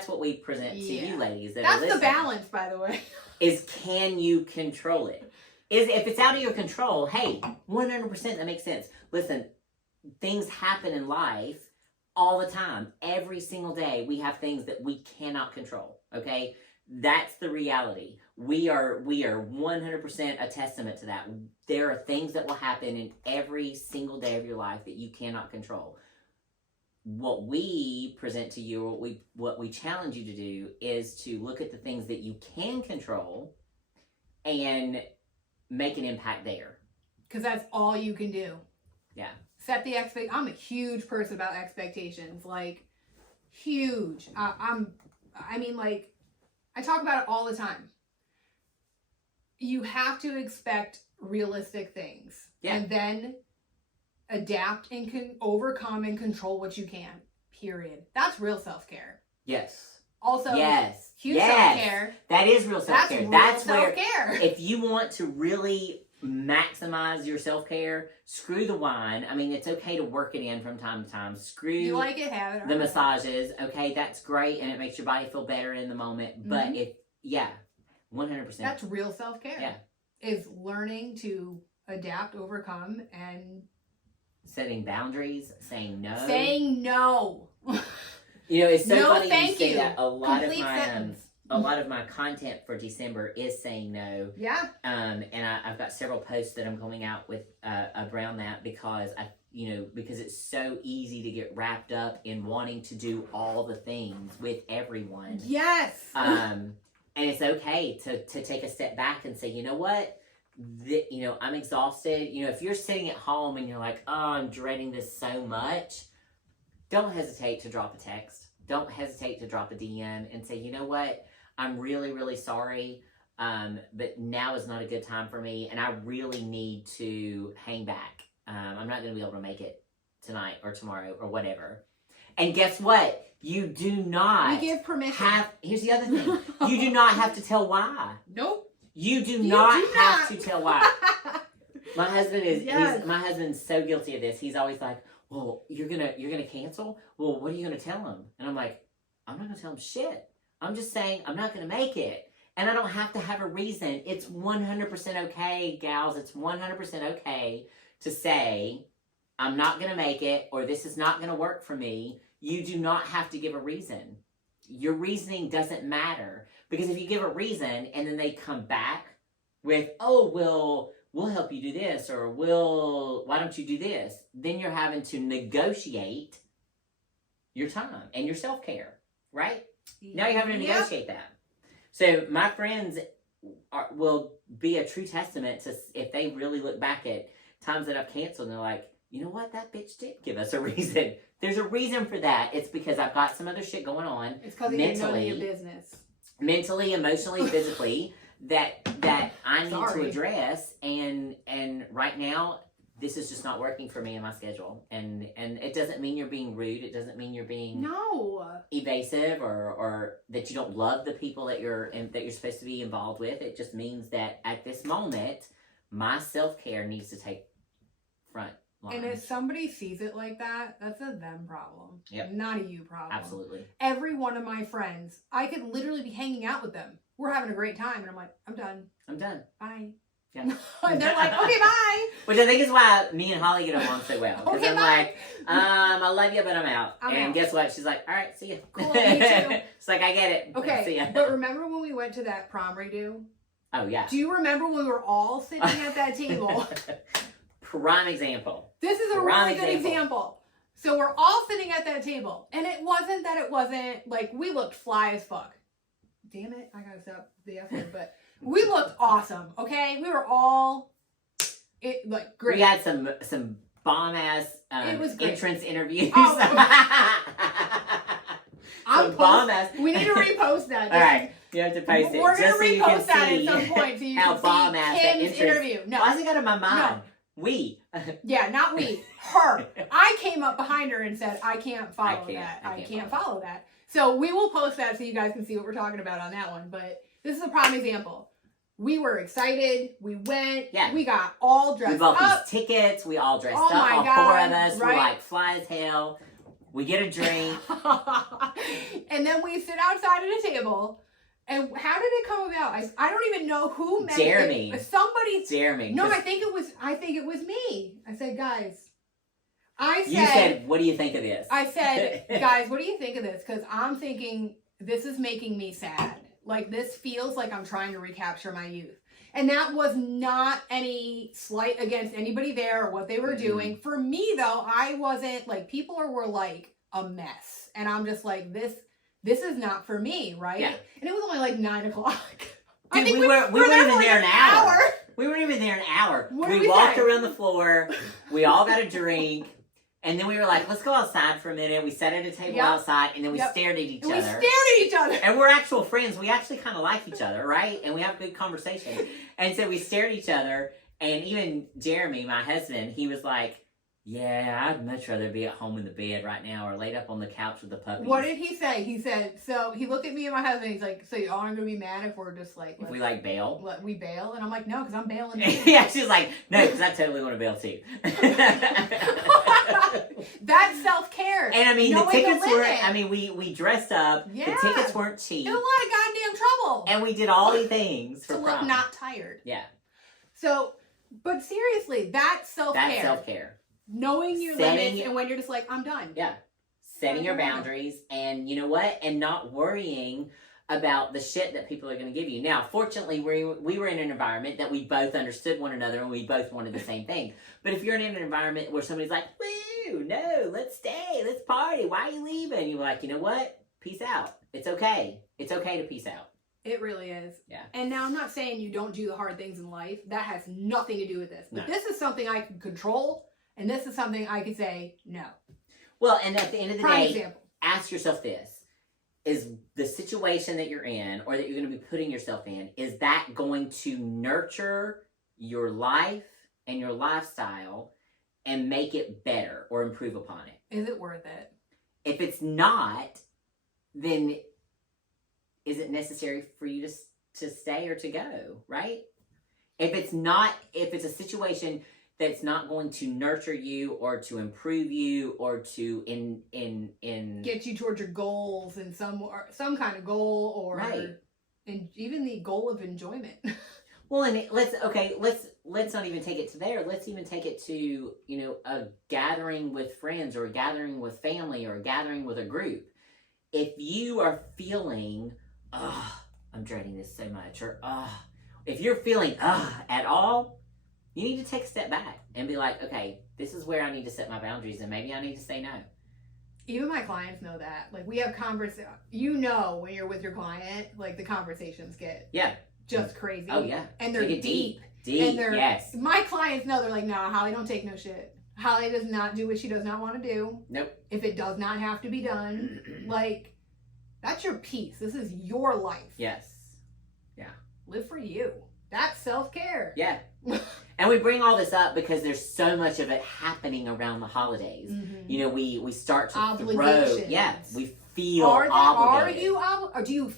what we present to you ladies. That's the balance, by the way. Is can you control it? If it's out of your control, hey, 100% that makes sense. Listen, things happen in life all the time. Every single day we have things that we cannot control. Okay? That's the reality. We are 100% a testament to that. There are things that will happen in every single day of your life that you cannot control. What we present to you, what we challenge you to do, is to look at the things that you can control and make an impact there. Because that's all you can do. Yeah. Set the expectation. I'm a huge person about expectations. Huge. I talk about it all the time. You have to expect realistic things. Yeah. And then adapt and can overcome and control what you can. Period. That's real self-care. Yes. Also, huge self-care. That is real self-care. That's self-care. Where, if you want to really maximize your self-care, screw the wine. I mean, it's okay to work it in from time to time. Screw you like it, have it. The massages. Okay, that's great, and it makes your body feel better in the moment. Mm-hmm. But 100%. That's real self-care. Yeah. Is learning to adapt, overcome, and setting boundaries, saying no. Saying no. It's so funny you say that. A lot of my content for December is saying no. Yeah. And I've got several posts that I'm coming out with around that because because it's so easy to get wrapped up in wanting to do all the things with everyone. Yes. And it's okay to take a step back and say, you know what? I'm exhausted. If you're sitting at home and you're like, oh, I'm dreading this so much, don't hesitate to drop a text. Don't hesitate to drop a DM and say, you know what? I'm really, really sorry, but now is not a good time for me, and I really need to hang back. I'm not going to be able to make it tonight or tomorrow or whatever. And guess what? You do not. We give permission. Here's the other thing. You do not have to tell why. Nope. You do not have to tell why. My husband my husband's so guilty of this. He's always like, well, you're gonna cancel? Well, what are you gonna tell him? And I'm like, I'm not gonna tell him shit. I'm just saying I'm not gonna make it. And I don't have to have a reason. It's 100% okay, gals. It's 100% okay to say, I'm not gonna make it, or this is not gonna work for me. You do not have to give a reason. Your reasoning doesn't matter. Because if you give a reason and then they come back with, oh, well, we'll help you do this, or why don't you do this? Then you're having to negotiate your time and your self-care, right? Now you're having to Yep. negotiate that. So my friends will be a true testament to if they really look back at times that I've canceled and they're like, you know what, that bitch did give us a reason. There's a reason for that. It's because I've got some other shit going on. It's because you didn't know your business. Mentally, emotionally, physically, that I need to Sorry. address, and right now this is just not working for me in my schedule. And it doesn't mean you're being rude. It doesn't mean you're being No. evasive or that you don't love the people that you're supposed to be involved with. It just means that at this moment, my self-care needs to take front line. And if somebody sees it like that, that's a them problem. Yep. Not a you problem. Absolutely. Every one of my friends, I could literally be hanging out with them. We're having a great time, and I'm like, I'm done. I'm done. Bye. Yeah. And they're like, okay, bye. Which I think is why me and Holly get along so well. Because Okay, I'm bye. like, I love you, but I'm out. I'm and out. guess what? She's like, all right, see ya. Cool, me too. It's like, I get it. Okay, See ya. but remember when we went to that prom redo? Oh, yeah. Do you remember when we were all sitting at that table? Prime example. This is a Prime really good example. So we're all sitting at that table, and it wasn't that it wasn't, like, we looked fly as fuck. Damn it, I gotta stop the F word, but we looked awesome, okay? We were all, great. We had some bomb-ass It was great. entrance interviews. Oh, Some bomb-ass. We need to repost that. All right. You have to post it. We're just so gonna you can repost that see at some point so you how can bomb-ass see that Kim's entrance- interview. No, Why's it got in my mind? We. yeah, not we. Her. I came up behind her and said, I can't follow I that. I can't can't follow that. So we will post that so you guys can see what we're talking about on that one. But this is a prime example. We were excited. We went. Yeah. We got all We dressed bought up. these tickets. We all dressed Oh up. my All God, four of us. right? We're like fly as hell. We get a drink. And then we sit outside at a table. And how did it come about? I don't even know who met Jeremy. Somebody. Jeremy. No, 'cause I think it was me. I said, guys. you said, what do you think of this? I said, guys, what do you think of this? Because I'm thinking this is making me sad. Like, this feels like I'm trying to recapture my youth. And that was not any slight against anybody there or what they were doing. For me, though, I wasn't, like, people were like a mess. And I'm just like, this is not for me, right? Yeah. And it was only like 9 o'clock. Dude, we were weren't even there an hour. We weren't even there an hour. What did We we walked say? around the floor. We all got a drink. And then we were like, let's go outside for a minute. We sat at a table Yep. outside, and then we Yep. stared at each And we other. stared at each other. And we're actual friends. We actually kind of like each other, right? And we have good conversation. And so we stared at each other. And even Jeremy, my husband, he was like, yeah, I'd much rather be at home in the bed right now or laid up on the couch with the puppies. What did he say? He said, so he looked at me and my husband. He's like, so y'all aren't going to be mad if we're just like, If we like bail? let we bail? And I'm like, no, because I'm bailing. Yeah, she's like, no, because I totally want to bail too. That's self-care. And I mean, Knowing the tickets the were, limit. I mean, we dressed up. Yeah. The tickets weren't cheap. It was a lot of goddamn trouble And we did all the things for to look prom. not tired. Yeah. So, but seriously, that's self-care. That's self-care. Knowing your Setting- limits and when you're just like, I'm done. Yeah. Setting your Yeah. boundaries and you know what? And not worrying about the shit that people are going to give you. Now, fortunately, we were in an environment that we both understood one another and we both wanted the same thing. But if you're in an environment where somebody's like, woo, no, let's stay, let's party, why are you leaving? You're like, you know what? Peace out. It's okay. It's okay to peace out. It really is. Yeah. And now I'm not saying you don't do the hard things in life. That has nothing to do with this. But No. this is something I can control, and this is something I can say no. Well, and at the end of the Prime day, example. ask yourself this. Is the situation that you're in or that you're going to be putting yourself in, is that going to nurture your life and your lifestyle and make it better or improve upon it? Is it worth it? If it's not, then is it necessary for you to stay or to go, right? If it's not, if it's a situation that's not going to nurture you or to improve you or to Get you towards your goals and some kind of goal or Right. and even the goal of enjoyment. Well, and let's not even take it to there. Let's even take it to, a gathering with friends or a gathering with family or a gathering with a group. If you are feeling, I'm dreading this so much, or if you're feeling at all, you need to take a step back and be like, okay, this is where I need to set my boundaries and maybe I need to say no. Even my clients know that. Like, we have you know when you're with your client, like, the conversations get just crazy. Oh, yeah. And they're deep. Deep, And yes. My clients know, they're like, nah, Holly don't take no shit. Holly does not do what she does not want to do. Nope. If it does not have to be done. Like, that's your peace. This is your life. Yes. Yeah. Live for you. That's self-care. Yeah. And we bring all this up because there's so much of it happening around the holidays. Mm-hmm. You know, we start to Obligations. we feel obligated. Or do you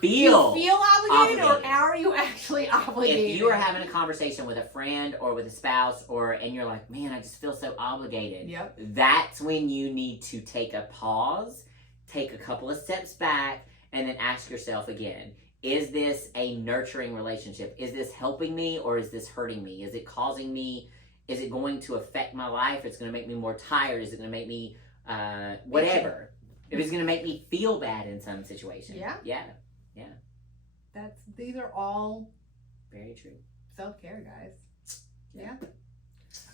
feel obligated, obligated. or are you actually obligated? If you are having a conversation with a friend or with a spouse, and you're like, man, I just feel so obligated. Yep. That's when you need to take a pause, take a couple of steps back, and then ask yourself again, is this a nurturing relationship? Is this helping me or is this hurting me? Is it causing me, is it going to affect my life? It's going to make me more tired. Is it going to make me whatever? If it's going to make me feel bad in some situation. Yeah. Yeah. These are all Very true. self-care, guys. Yeah.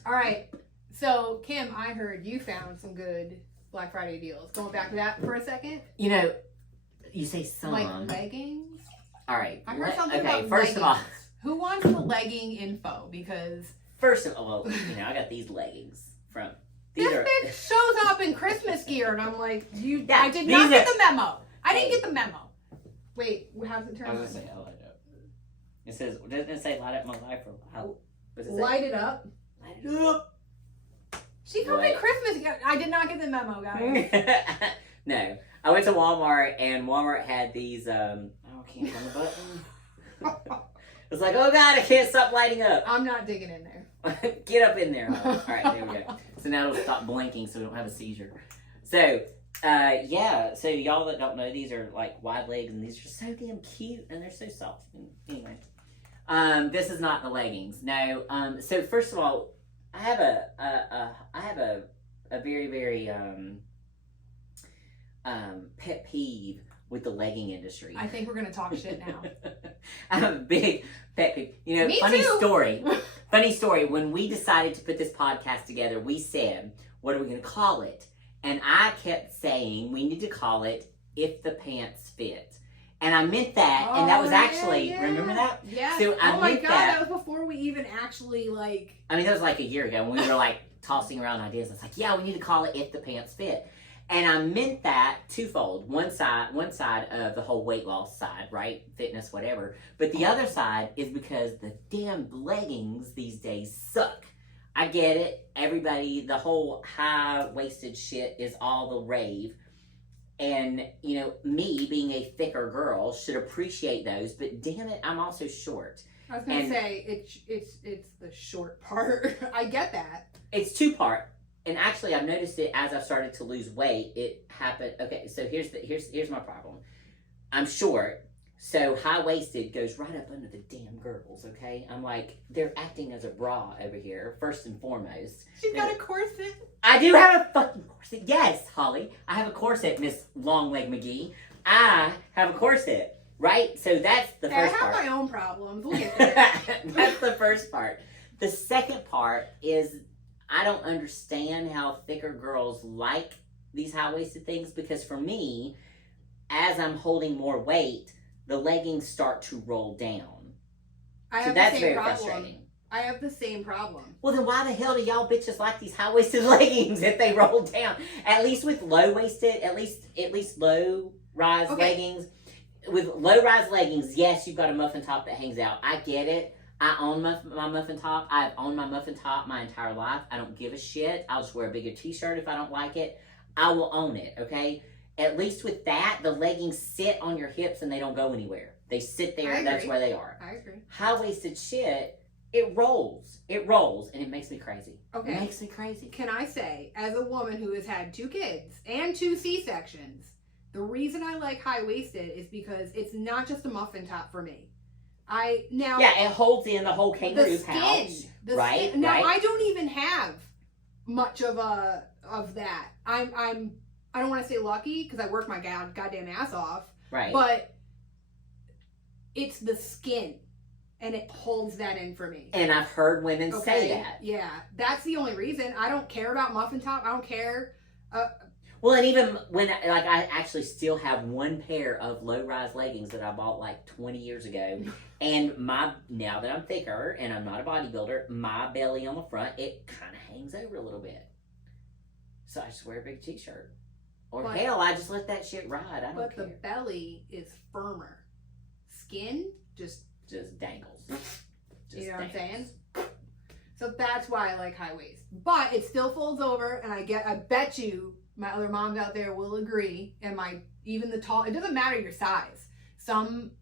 All right. So, Kim, I heard you found some good Black Friday deals. Going back to that for a second. You know, you say some. Like leggings. All right. I heard something about first leggings. of all. Who wants the legging info? Because First of all, well, I got these leggings from. this bitch shows up in Christmas gear, and I'm like, Yeah, I did not these get the memo. I didn't get the memo. Wait, how's it turn I on? was gonna say, I'll light up. It says, doesn't it say light up my life or how? Does it say? Light it up. Light it up. She comes in What? Christmas gear. I did not get the memo, guys. No, I went to Walmart and Walmart had these. I can't find the button. It's like, oh god, I can't stop lighting up. I'm not digging in there. Get up in there. All right, there we go. So now it'll stop blinking so we don't have a seizure. So, so y'all that don't know, these are like wide legs and these are so damn cute and they're so soft. Anyway, this is not the leggings. No. So first of all, I have a very, very pet peeve with the legging industry. I think we're gonna talk shit now. I have a big pet peeve. You know, Me funny too. story. Funny story. When we decided to put this podcast together, we said, what are we going to call it? And I kept saying we need to call it If the Pants Fit. And I meant that, and that was actually, remember that? Yeah. So I oh my meant god, that. that was before we even actually like. I mean, that was like a year ago when we were like tossing around ideas. It's like, yeah, we need to call it If the Pants Fit. And I meant that twofold. One side of the whole weight loss side, right? Fitness, whatever. But the other side is because the damn leggings these days suck. I get it. Everybody, the whole high-waisted shit is all the rave. And, you know, me being a thicker girl should appreciate those. But damn it, I'm also short. I was gonna say it's the short part. I get that. It's two-part. And actually, I've noticed it as I've started to lose weight. It happened. Okay, so here's my problem. I'm short, so high-waisted goes right up under the damn girls, okay? I'm like, they're acting as a bra over here, first and foremost. She's got a corset. I do have a fucking corset. Yes, Holly. I have a corset, Miss Longleg McGee. I have a corset, right? So that's the first part. I have my own problems. We'll get there. That's the first part. The second part is I don't understand how thicker girls like these high-waisted things because for me, as I'm holding more weight, the leggings start to roll down. So that's very frustrating. I have the same problem. Well, then why the hell do y'all bitches like these high-waisted leggings if they roll down? At least with low-waisted, at least low-rise leggings. With low-rise leggings, yes, you've got a muffin top that hangs out. I get it. I own my muffin top. I've owned my muffin top my entire life. I don't give a shit. I'll just wear a bigger t-shirt if I don't like it. I will own it, okay? At least with that, the leggings sit on your hips and they don't go anywhere. They sit there and that's where they are. I agree. High-waisted shit, it rolls. It rolls and it makes me crazy. Okay. It makes me crazy. Can I say, as a woman who has had 2 kids and 2 C-sections, the reason I like high-waisted is because it's not just a muffin top for me. It holds in the whole kangaroo pouch. Right. Now right. I don't even have much of that. I don't want to say lucky because I work my goddamn ass off. Right. But it's the skin, and it holds that in for me. And I've heard women say that. Yeah, that's the only reason. I don't care about muffin top. I don't care. Well, Well, and even when, like, I actually still have one pair of low-rise leggings that I bought like 20 years ago, and now that I'm thicker and I'm not a bodybuilder, my belly on the front, it kind of hangs over a little bit. So I just wear a big t-shirt. Or hell, I just let that shit ride. I don't care. But the belly is firmer. Skin just dangles. You know what I'm saying? So that's why I like high waist. But it still folds over, and I bet you my other moms out there will agree. And even the tall, it doesn't matter your size. Some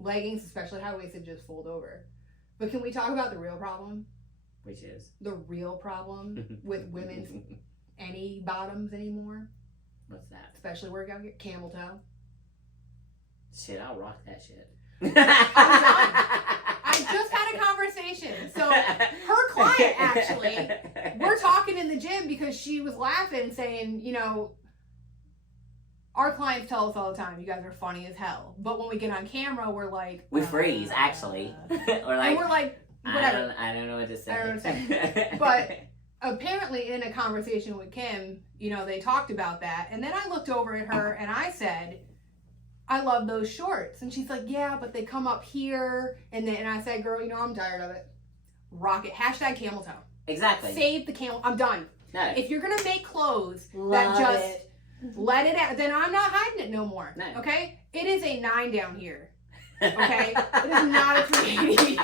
leggings, especially high waisted, just fold over. But can we talk about the real problem? Which is? The real problem with women's any bottoms anymore. What's that? Especially workout gear, camel toe. Shit, I'll rock that shit. I just had a conversation. So her client, actually, we're talking in the gym because she was laughing, saying, you know, our clients tell us all the time, you guys are funny as hell. But when we get on camera, we're like, we freeze, actually. We're like, and we're like, whatever. I don't know what to say. I don't know what to say. But apparently in a conversation with Kim, you know, they talked about that. And then I looked over at her and I said, I love those shorts. And she's like, yeah, but they come up here. And I said, girl, you know, I'm tired of it. Rock it. Hashtag camel toe. Exactly. Save the camel. I'm done. No. If you're going to make clothes Love that just it. let it out, then I'm not hiding it no more. No. Okay? It is a 9 down here. Okay? It is not a 380.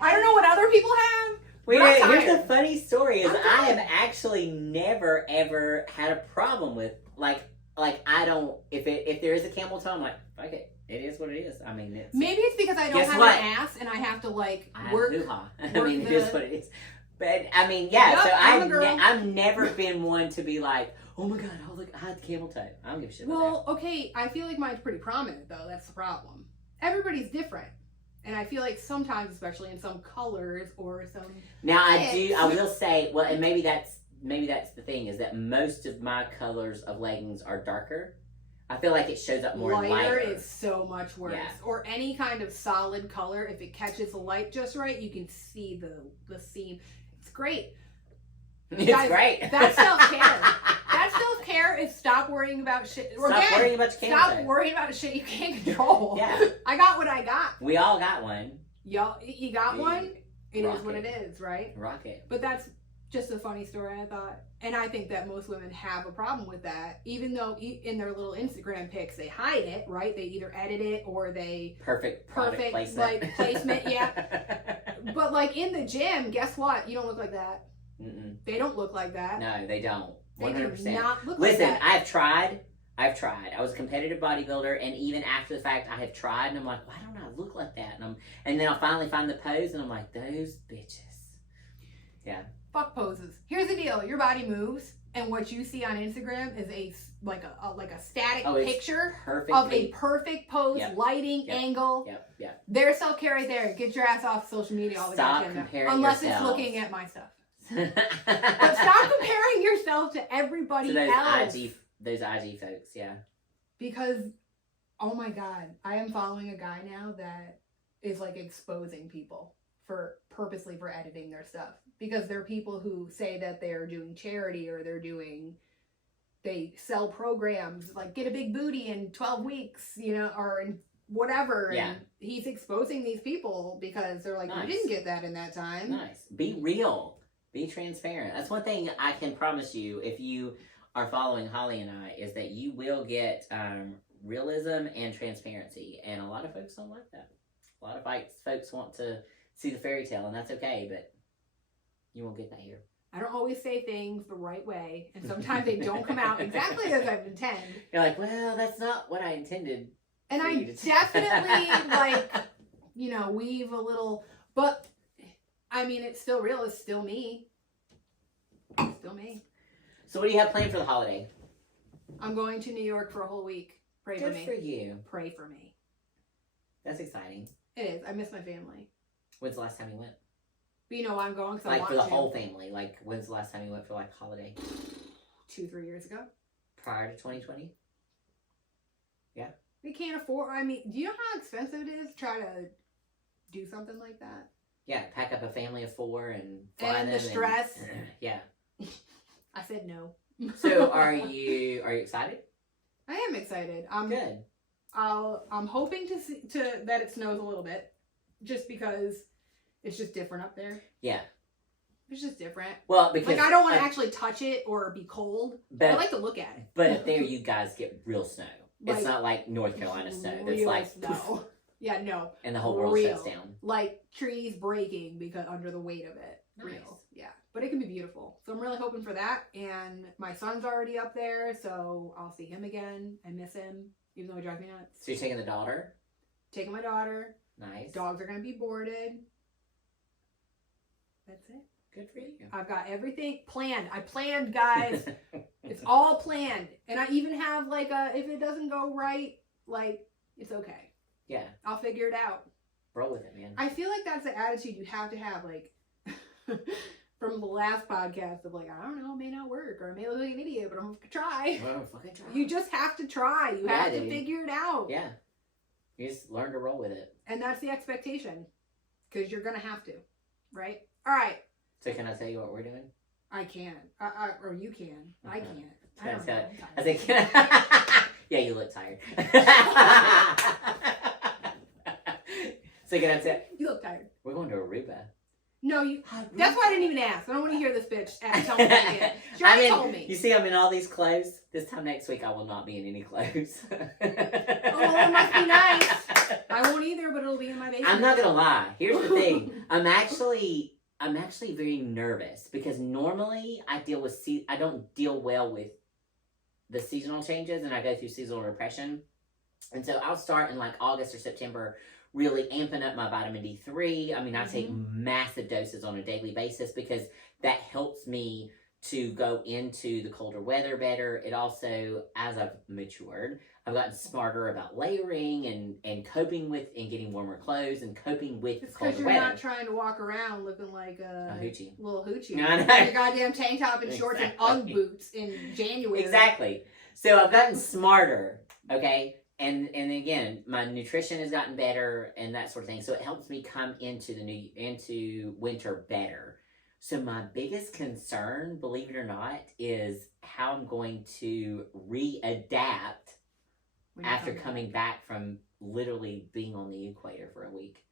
I don't know what other people have. Wait, here's the funny story is I have actually never ever had a problem with like I don't if there is a camel toe, I'm like, fuck it. It is what it is. I mean, maybe it's because I don't have an ass and I have to like work. I mean, it is what it is. But I mean, yeah. Yep, so I've never been one to be like, oh my god, oh look, I had the camel toe. I don't give a shit. Well, okay, I feel like mine's pretty prominent though. That's the problem. Everybody's different. And I feel like sometimes, especially in some colors or some. Now I will say, well, and maybe that's the thing is that most of my colors of leggings are darker. I feel like it shows up more lighter. Lighter is so much worse. Yeah. Or any kind of solid color, if it catches the light just right, you can see the seam. It's great. It's Guys, great. That's self-care. That self-care is stop worrying about shit. Stop worrying about your Stop worrying about shit you can't control. Yeah. I got what I got. We all got one. Y'all, you got one? It Rock is what it. it is, right? Rock it. But that's just a funny story, I thought. And I think that most women have a problem with that. Even though in their little Instagram pics, they hide it, right? They either edit it or they... Perfect placement. Like, placement, yeah. But, like, in the gym, guess what? You don't look like that. Mm-mm. They don't look like that. No, they don't. 100%. They do not look Listen, like that. I've tried. I was a competitive bodybuilder, and even after the fact, I have tried, and I'm like, why don't I look like that? And then I'll finally find the pose, and I'm like, those bitches. Yeah. Fuck poses. Here's the deal: your body moves, and what you see on Instagram is a static picture of a perfect pose, lighting, angle. Yep. There's self-care right there. Get your ass off social media all the Stop goddamn comparing unless yourselves. it's looking at my stuff. But stop comparing yourself to everybody else. Those IG folks, yeah. Because, oh my god, I am following a guy now that is like exposing people purposely for editing their stuff. Because there are people who say that they're doing charity or they sell programs like get a big booty in 12 weeks, you know, or in whatever. Yeah. And he's exposing these people because they're like, Nice. You didn't get that in that time. Nice. Be real. Be transparent. That's one thing I can promise you if you are following Holly and I is that you will get realism and transparency. And a lot of folks don't like that. A lot of folks want to see the fairy tale, and that's okay, but you won't get that here. I don't always say things the right way, and sometimes they don't come out exactly as I've intended. You're like, well, that's not what I intended. And I definitely, weave a little, but, I mean, it's still real. It's still me. It's still me. So what do you have planned for the holiday? I'm going to New York for a whole week. Pray for me. Good for you. Pray for me. That's exciting. It is. I miss my family. When's the last time you went? But you know why I'm going? Because I Like want for the to. whole family. Like when's the last time you went for like holiday? 2-3 years ago. Prior to 2020? Yeah. We can't afford. I mean, do you know how expensive it is to try to do something like that? Yeah, pack up a family of 4 and fly And them. the stress. Yeah. I said no. So are you excited? I am excited. Good. I'm hoping to that it snows a little bit, just because it's just different up there. Yeah. It's just different. Well, because like I don't want to actually touch it or be cold. But I like to look at it. But up there, you guys get real snow. Like, it's not like North Carolina snow. It's real like snow. Yeah, no. And the whole world real. shuts down. Like trees breaking because under the weight of it. Nice. Real. Yeah. But it can be beautiful. So I'm really hoping for that. And my son's already up there, so I'll see him again. I miss him, even though he drives me nuts. So you're taking the daughter? Taking my daughter. Nice. Dogs are going to be boarded. That's it. Good for you. I've got everything planned. I planned, guys. It's all planned. And I even have like if it doesn't go right, like it's okay. Yeah. I'll figure it out. Roll with it, man. I feel like that's the attitude you have to have, like from the last podcast of like, I don't know, it may not work or I may look like an idiot, but I'm gonna try. Well, fucking try. You just have to try. You have to figure it out. Yeah. You just learn to roll with it. And that's the expectation. Because you're gonna have to. Right? Alright. So can I tell you what we're doing? I can. Or you can. I can't. I don't know. I think, yeah, you look tired. So can I tell you look tired. We're going to Aruba. No, that's why I didn't even ask. I don't want to hear this bitch tell me again. She already told me. You see I'm in all these clothes? This time next week I will not be in any clothes. Oh, well, it must be nice. I won't either, but it'll be in my basement. I'm not gonna lie. Here's the thing. I'm actually very nervous because normally I don't deal well with the seasonal changes, and I go through seasonal depression. And so I'll start in like August or September really amping up my vitamin D3. I mean, I take massive doses on a daily basis because that helps me to go into the colder weather better. It also, as I've matured, I've gotten smarter about layering and coping with and getting warmer clothes and coping with it's colder weather. Because you're not trying to walk around looking like a hoochie. Little hoochie. No, no. Like a goddamn tank top and shorts and Ugg boots in January. Exactly. So I've gotten smarter, okay? And again, my nutrition has gotten better and that sort of thing. So it helps me come into winter better. So my biggest concern, believe it or not, is how I'm going to readapt after coming back from literally being on the equator for a week.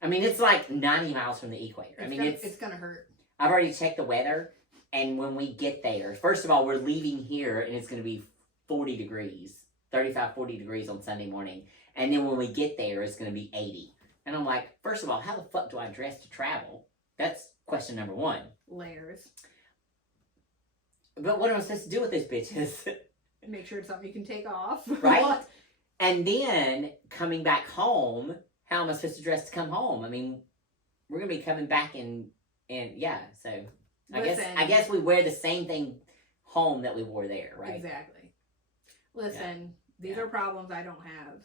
I mean, it's like 90 miles from the equator. It's gonna hurt. I've already checked the weather, and when we get there, first of all, we're leaving here and it's going to be 40 degrees. 35, 40 degrees on Sunday morning. And then when we get there, it's going to be 80. And I'm like, first of all, how the fuck do I dress to travel? That's question number one. Layers. But what am I supposed to do with this, bitches? Make sure it's something you can take off. Right? And then coming back home, how am I supposed to dress to come home? I mean, we're going to be coming back and yeah, so I guess we wear the same thing home that we wore there, right? Exactly. Listen, these are problems I don't have.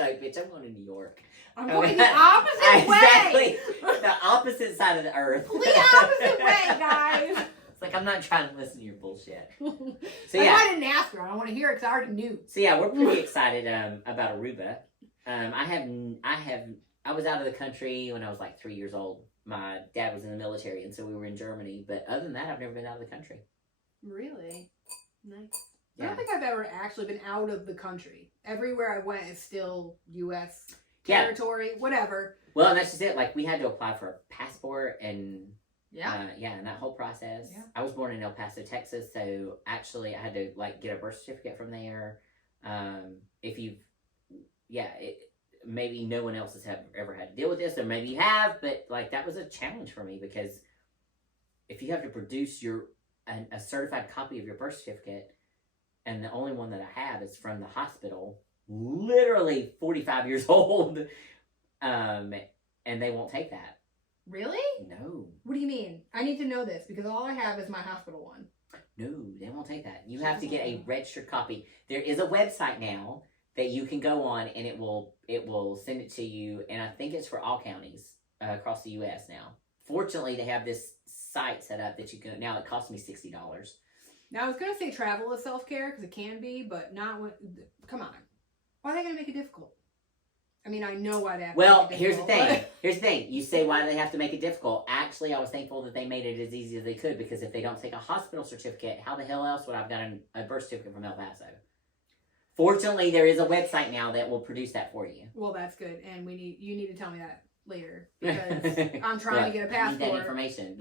Like, bitch, I'm going to New York. I'm going the opposite way. Exactly. The opposite side of the earth. The opposite way, guys. It's like, I'm not trying to listen to your bullshit. So yeah. I didn't ask her. I don't want to hear it because I already knew. So yeah, we're pretty excited about Aruba. I was out of the country when I was like 3 years old. My dad was in the military, and so we were in Germany. But other than that, I've never been out of the country. Really? Nice. Yeah. I don't think I've ever actually been out of the country. Everywhere I went is still U.S. territory, whatever. Well, and that's just it. Like, we had to apply for a passport and... Yeah. And that whole process. Yeah. I was born in El Paso, Texas, so actually I had to, like, get a birth certificate from there. Maybe no one else has ever had to deal with this, or maybe you have, but, like, that was a challenge for me because if you have to produce a certified copy of your birth certificate, and the only one that I have is from the hospital, literally 45 years old, and they won't take that. Really? No. What do you mean? I need to know this because all I have is my hospital one. No, they won't take that. You have to get a registered copy. There is a website now that you can go on and it will send it to you, and I think it's for all counties across the U.S. now. Fortunately, they have this site set up that you can, now it costs me $60. Now, I was going to say travel is self-care because it can be, but not when, come on. Why are they going to make it difficult? I mean, I know why they have Well, to make it here's the difficult, thing. Here's the thing. You say why do they have to make it difficult? Actually, I was thankful that they made it as easy as they could, because if they don't take a hospital certificate, how the hell else would I have gotten a birth certificate from El Paso? Fortunately, there is a website now that will produce that for you. Well, that's good, and you need to tell me that later, because I'm trying to get a I need that passport. information.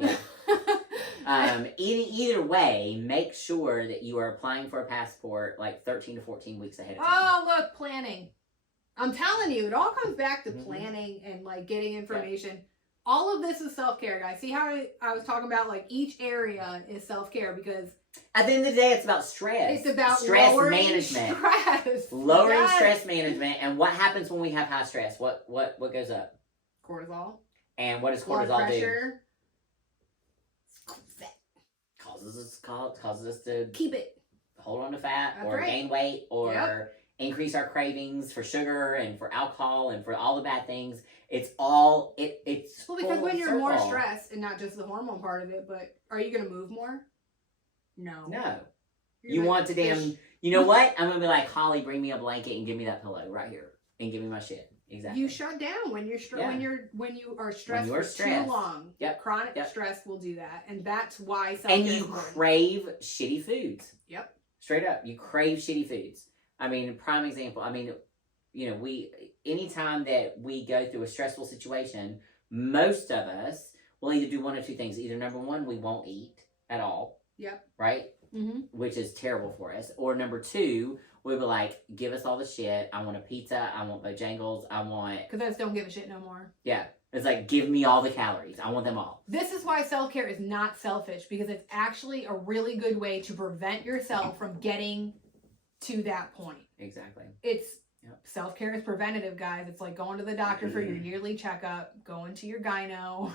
Yeah. Either way, make sure that you are applying for a passport like 13 to 14 weeks ahead of time. Oh, look, planning. I'm telling you, it all comes back to Mhm. planning and like getting information. All of this is self-care, guys. See how I was talking about like each area is self-care, because At the end of the day, it's about stress. it's about stress lowering management. stress. Lowering Yes. stress management. And what happens when we have high stress? What goes up? Cortisol. And what does Blood cortisol do? pressure. Causes us to Keep it. hold on to fat, That's or right. gain weight, or Yep. increase our cravings for sugar and for alcohol and for all the bad things. It's all it's Well, because full when you're more circle. stressed, and not just the hormone part of it, but are you going to move more? No. No. You're You gonna want to fish. damn you know what? I'm gonna be like, Holly, bring me a blanket and give me that pillow right here. And give me my shit. Exactly. You shut down when you're Yeah. when you are stressed you are for stressed. too long. Yep. Chronic Yep. stress will do that, and that's why self-care And is you important. crave shitty foods. Yep. Straight up. You crave shitty foods. I mean, prime example, I mean, you know, anytime that we go through a stressful situation, most of us will either do one or two things. Either number one, we won't eat at all. Yep. Right? Mm-hmm. Which is terrible for us. Or number two, we'll be like, give us all the shit. I want a pizza. I want Bojangles. I want... Because I just don't give a shit no more. Yeah. It's like, give me all the calories. I want them all. This is why self-care is not selfish, because it's actually a really good way to prevent yourself from getting to that point. Exactly. It's Yep. self-care is preventative, guys. It's like going to the doctor for your yearly checkup, going to your gyno.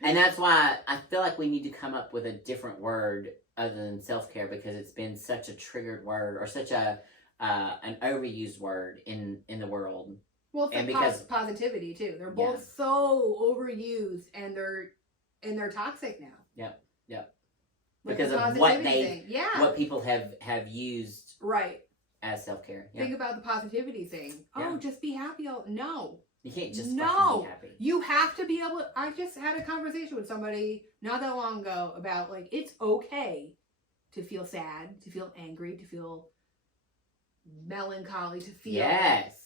And that's why I feel like we need to come up with a different word other than self-care, because it's been such a triggered word, or such a an overused word in the world. Well, it's And like because- positivity too. They're Yeah. both so overused, and they're toxic now. Yep. Like Because the of what positivity they thing. Yeah. what people have used Right. as self-care. Yeah. Think about the positivity thing. Yeah. Oh, just be happy. No. You can't just No. fucking be happy. You have to be able to, I just had a conversation with somebody not that long ago about like it's okay to feel sad, to feel angry, to feel melancholy, to feel Yes.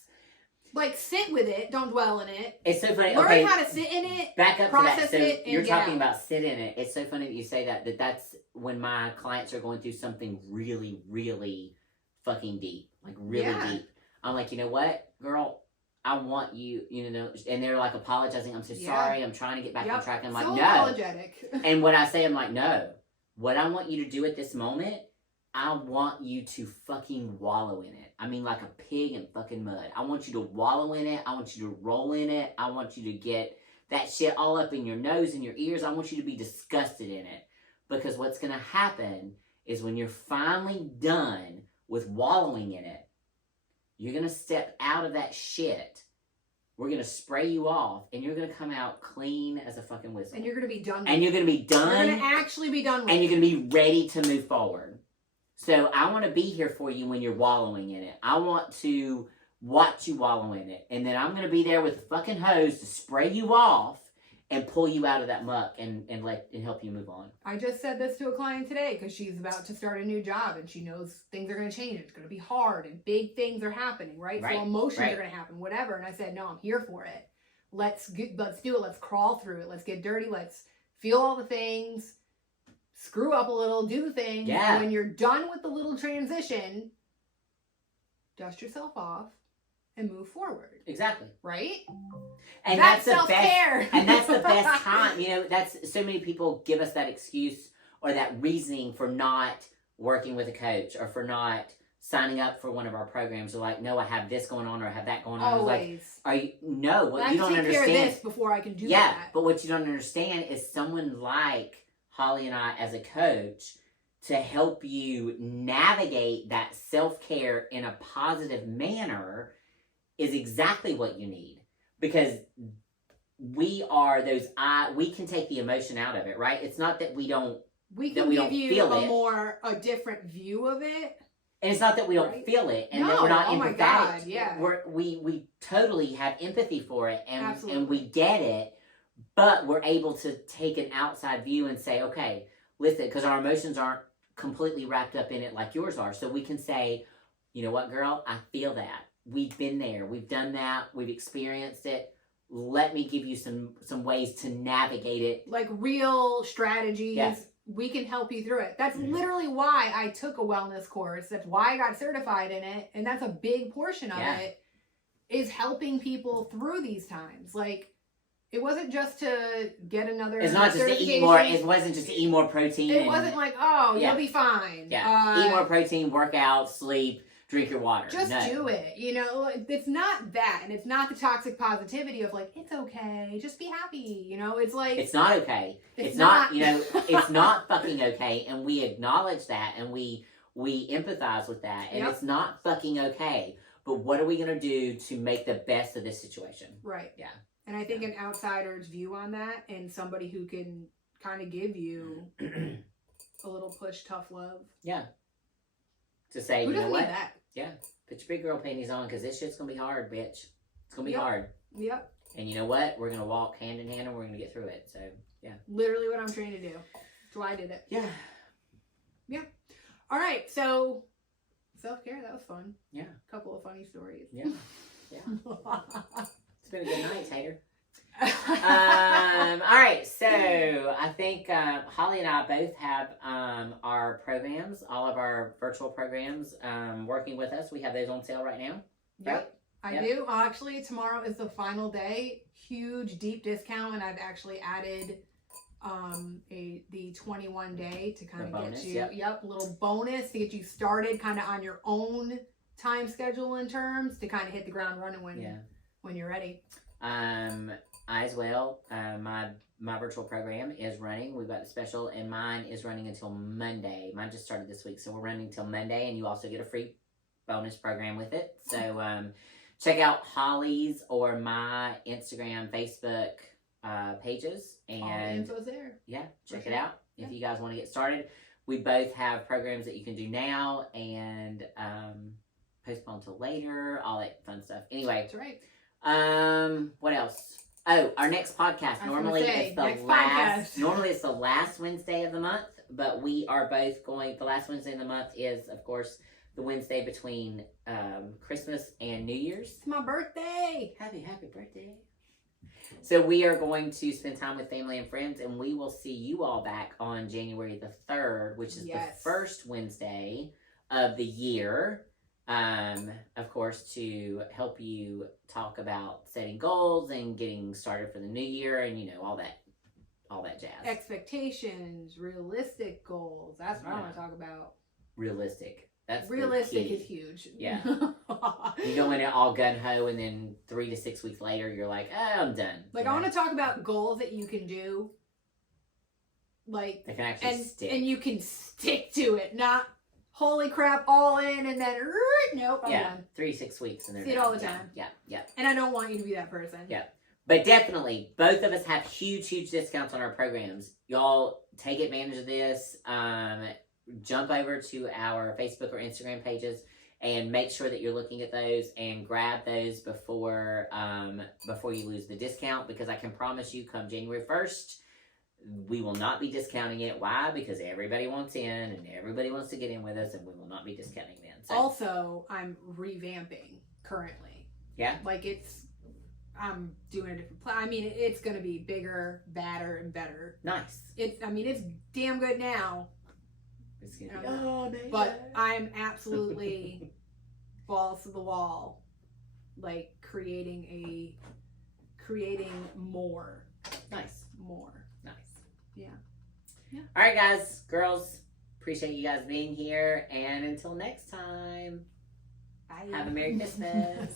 like sit with it, don't dwell in it. It's so funny. Learn Okay, how to sit in it. back up to process that. So it, and you're get talking out. about sit in it. It's so funny that you say that. That's when my clients are going through something really, really fucking deep, like really Yeah. deep. I'm like, you know what, girl, I want you, you know, and they're like apologizing. I'm so Yeah. sorry. I'm trying to get back on Yep. track. I'm So like, no. apologetic. And what I say, I'm like, no. What I want you to do at this moment, I want you to fucking wallow in it. I mean, like a pig in fucking mud. I want you to wallow in it. I want you to roll in it. I want you to get that shit all up in your nose and your ears. I want you to be disgusted in it. Because what's going to happen is when you're finally done with wallowing in it, you're going to step out of that shit. We're going to spray you off, and you're going to come out clean as a fucking whistle. And you're going to be done with And you're going to be done. You're going to actually be done with And it. you're going to be ready to move forward. So I want to be here for you when you're wallowing in it. I want to watch you wallow in it. And then I'm going to be there with a fucking hose to spray you off and pull you out of that muck and help you move on. I just said this to a client today because she's about to start a new job and she knows things are going to change. It's going to be hard and big things are happening, right? Right, So emotions right. are going to happen, whatever. And I said, no, I'm here for it. Let's do it. Let's crawl through it. Let's get dirty. Let's feel all the things, screw up a little, do the things. Yeah. And when you're done with the little transition, dust yourself off and move forward, Exactly. right? And that's the best. self-care. And that's the best time. You know, that's so many people give us that excuse or that reasoning for not working with a coach or for not signing up for one of our programs. They're like, no, I have this going on or I have that going on. It's like, Always. are you? No, what I you have to don't take care of understand. this before I can do Yeah, that. but what you don't understand is someone like Holly and I as a coach to help you navigate that self-care in a positive manner is exactly what you need, because we are those we can take the emotion out of it, right? It's not that we don't We that can we give don't you feel it. a different view of it, And it's not that we don't Right. feel it and that No, we're not oh empathetic. my God, yeah. We totally have empathy for it and Absolutely. we get it, but we're able to take an outside view and say, okay, listen, because our emotions aren't completely wrapped up in it like yours are. So we can say, you know what, girl, I feel that. We've been there. We've done that. We've experienced it. Let me give you some ways to navigate it. Like real strategies. Yes. We can help you through it. That's Mhm. literally why I took a wellness course. That's why I got certified in it. And that's a big portion of Yeah. it, is helping people through these times. Like, it wasn't just to get another It's not just to eat certification. more. It wasn't just to eat more protein. It and- wasn't like, oh, Yeah. you'll be fine. Yeah. Eat more protein, work out, sleep, drink your water. Just No. do it. You know, it's not that. And it's not the toxic positivity of like, it's okay. Just be happy. You know, it's like, It's not okay. It's It's not, not. you know, it's not fucking okay. And we acknowledge that and we empathize with that. And Yep. it's not fucking okay. But what are we going to do to make the best of this situation? right. Yeah. And I think an outsider's view on that, and somebody who can kind of give you a little push, tough love. To say, Who you know doesn't what? need that? Put your big girl panties on because this shit's going to be hard, bitch. It's going to be Yep. hard. Yep. And you know what? We're going to walk hand in hand and we're going to get through it. So, Literally what I'm trying to do. That's why I did it. yeah. All right. So, self-care, that was fun. Yeah. Couple of funny stories. Yeah. Yeah. It's been a good night, Tater. All right, so I think Holly and I both have our programs, all of our virtual programs working with us. We have those on sale right now. Yep. I Yep. do. Actually, tomorrow is the final day. Huge, deep discount, and I've actually added the 21 day to kind The of bonus, get you little bonus to get you started kind of on your own time schedule in terms to kind of hit the ground running when you're ready. I as well, my virtual program is running. We've got the special, and mine is running until Monday. Mine just started this week, so we're running until Monday, and you also get a free bonus program with it. So check out Holly's or my Instagram, Facebook pages, All the and info's there. yeah, check For it sure. out if Yeah. you guys want to get started. We both have programs that you can do now and postpone till later, all that fun stuff. Anyway, That's right. what else? Oh, our next podcast. I was Normally gonna say, it's the next last. podcast. Normally it's the last Wednesday of the month, but we are both going. The last Wednesday of the month is, of course, the Wednesday between Christmas and New Year's. It's my birthday. Happy birthday! So we are going to spend time with family and friends, and we will see you all back on January the 3rd, which is the Yes. first Wednesday of the year. Of course, to help you talk about setting goals and getting started for the new year, and you know all that jazz. Expectations, realistic goals. That's what I want to talk about. Realistic. That's the Realistic key. is huge. Yeah. You go in it all gun ho, and then 3 to 6 weeks later, you're like, oh, I'm done. Like, I want to talk about goals that you can do. Like, They can actually stick. and you can stick to it, not holy crap, all in, and then nope, I'm yeah, done. 3 to 6 weeks, and they're See it done. all the time. Yeah. And I don't want you to be that person. Yeah. But definitely, both of us have huge discounts on our programs. Y'all take advantage of this. Jump over to our Facebook or Instagram pages and make sure that you're looking at those and grab those before you lose the discount, because I can promise you, come January 1st, we will not be discounting it. Why? Because everybody wants in and everybody wants to get in with us, and we will not be discounting then. So, Also, I'm revamping currently. Yeah? Like, I'm doing a different plan. I mean, it's going to be bigger, badder, and better. nice. It's damn good now, It's gonna be, but I'm absolutely balls to the wall, like creating more. nice. Nice. Yeah. All right, guys, girls, appreciate you guys being here, and until next time, Bye. have a Merry Christmas.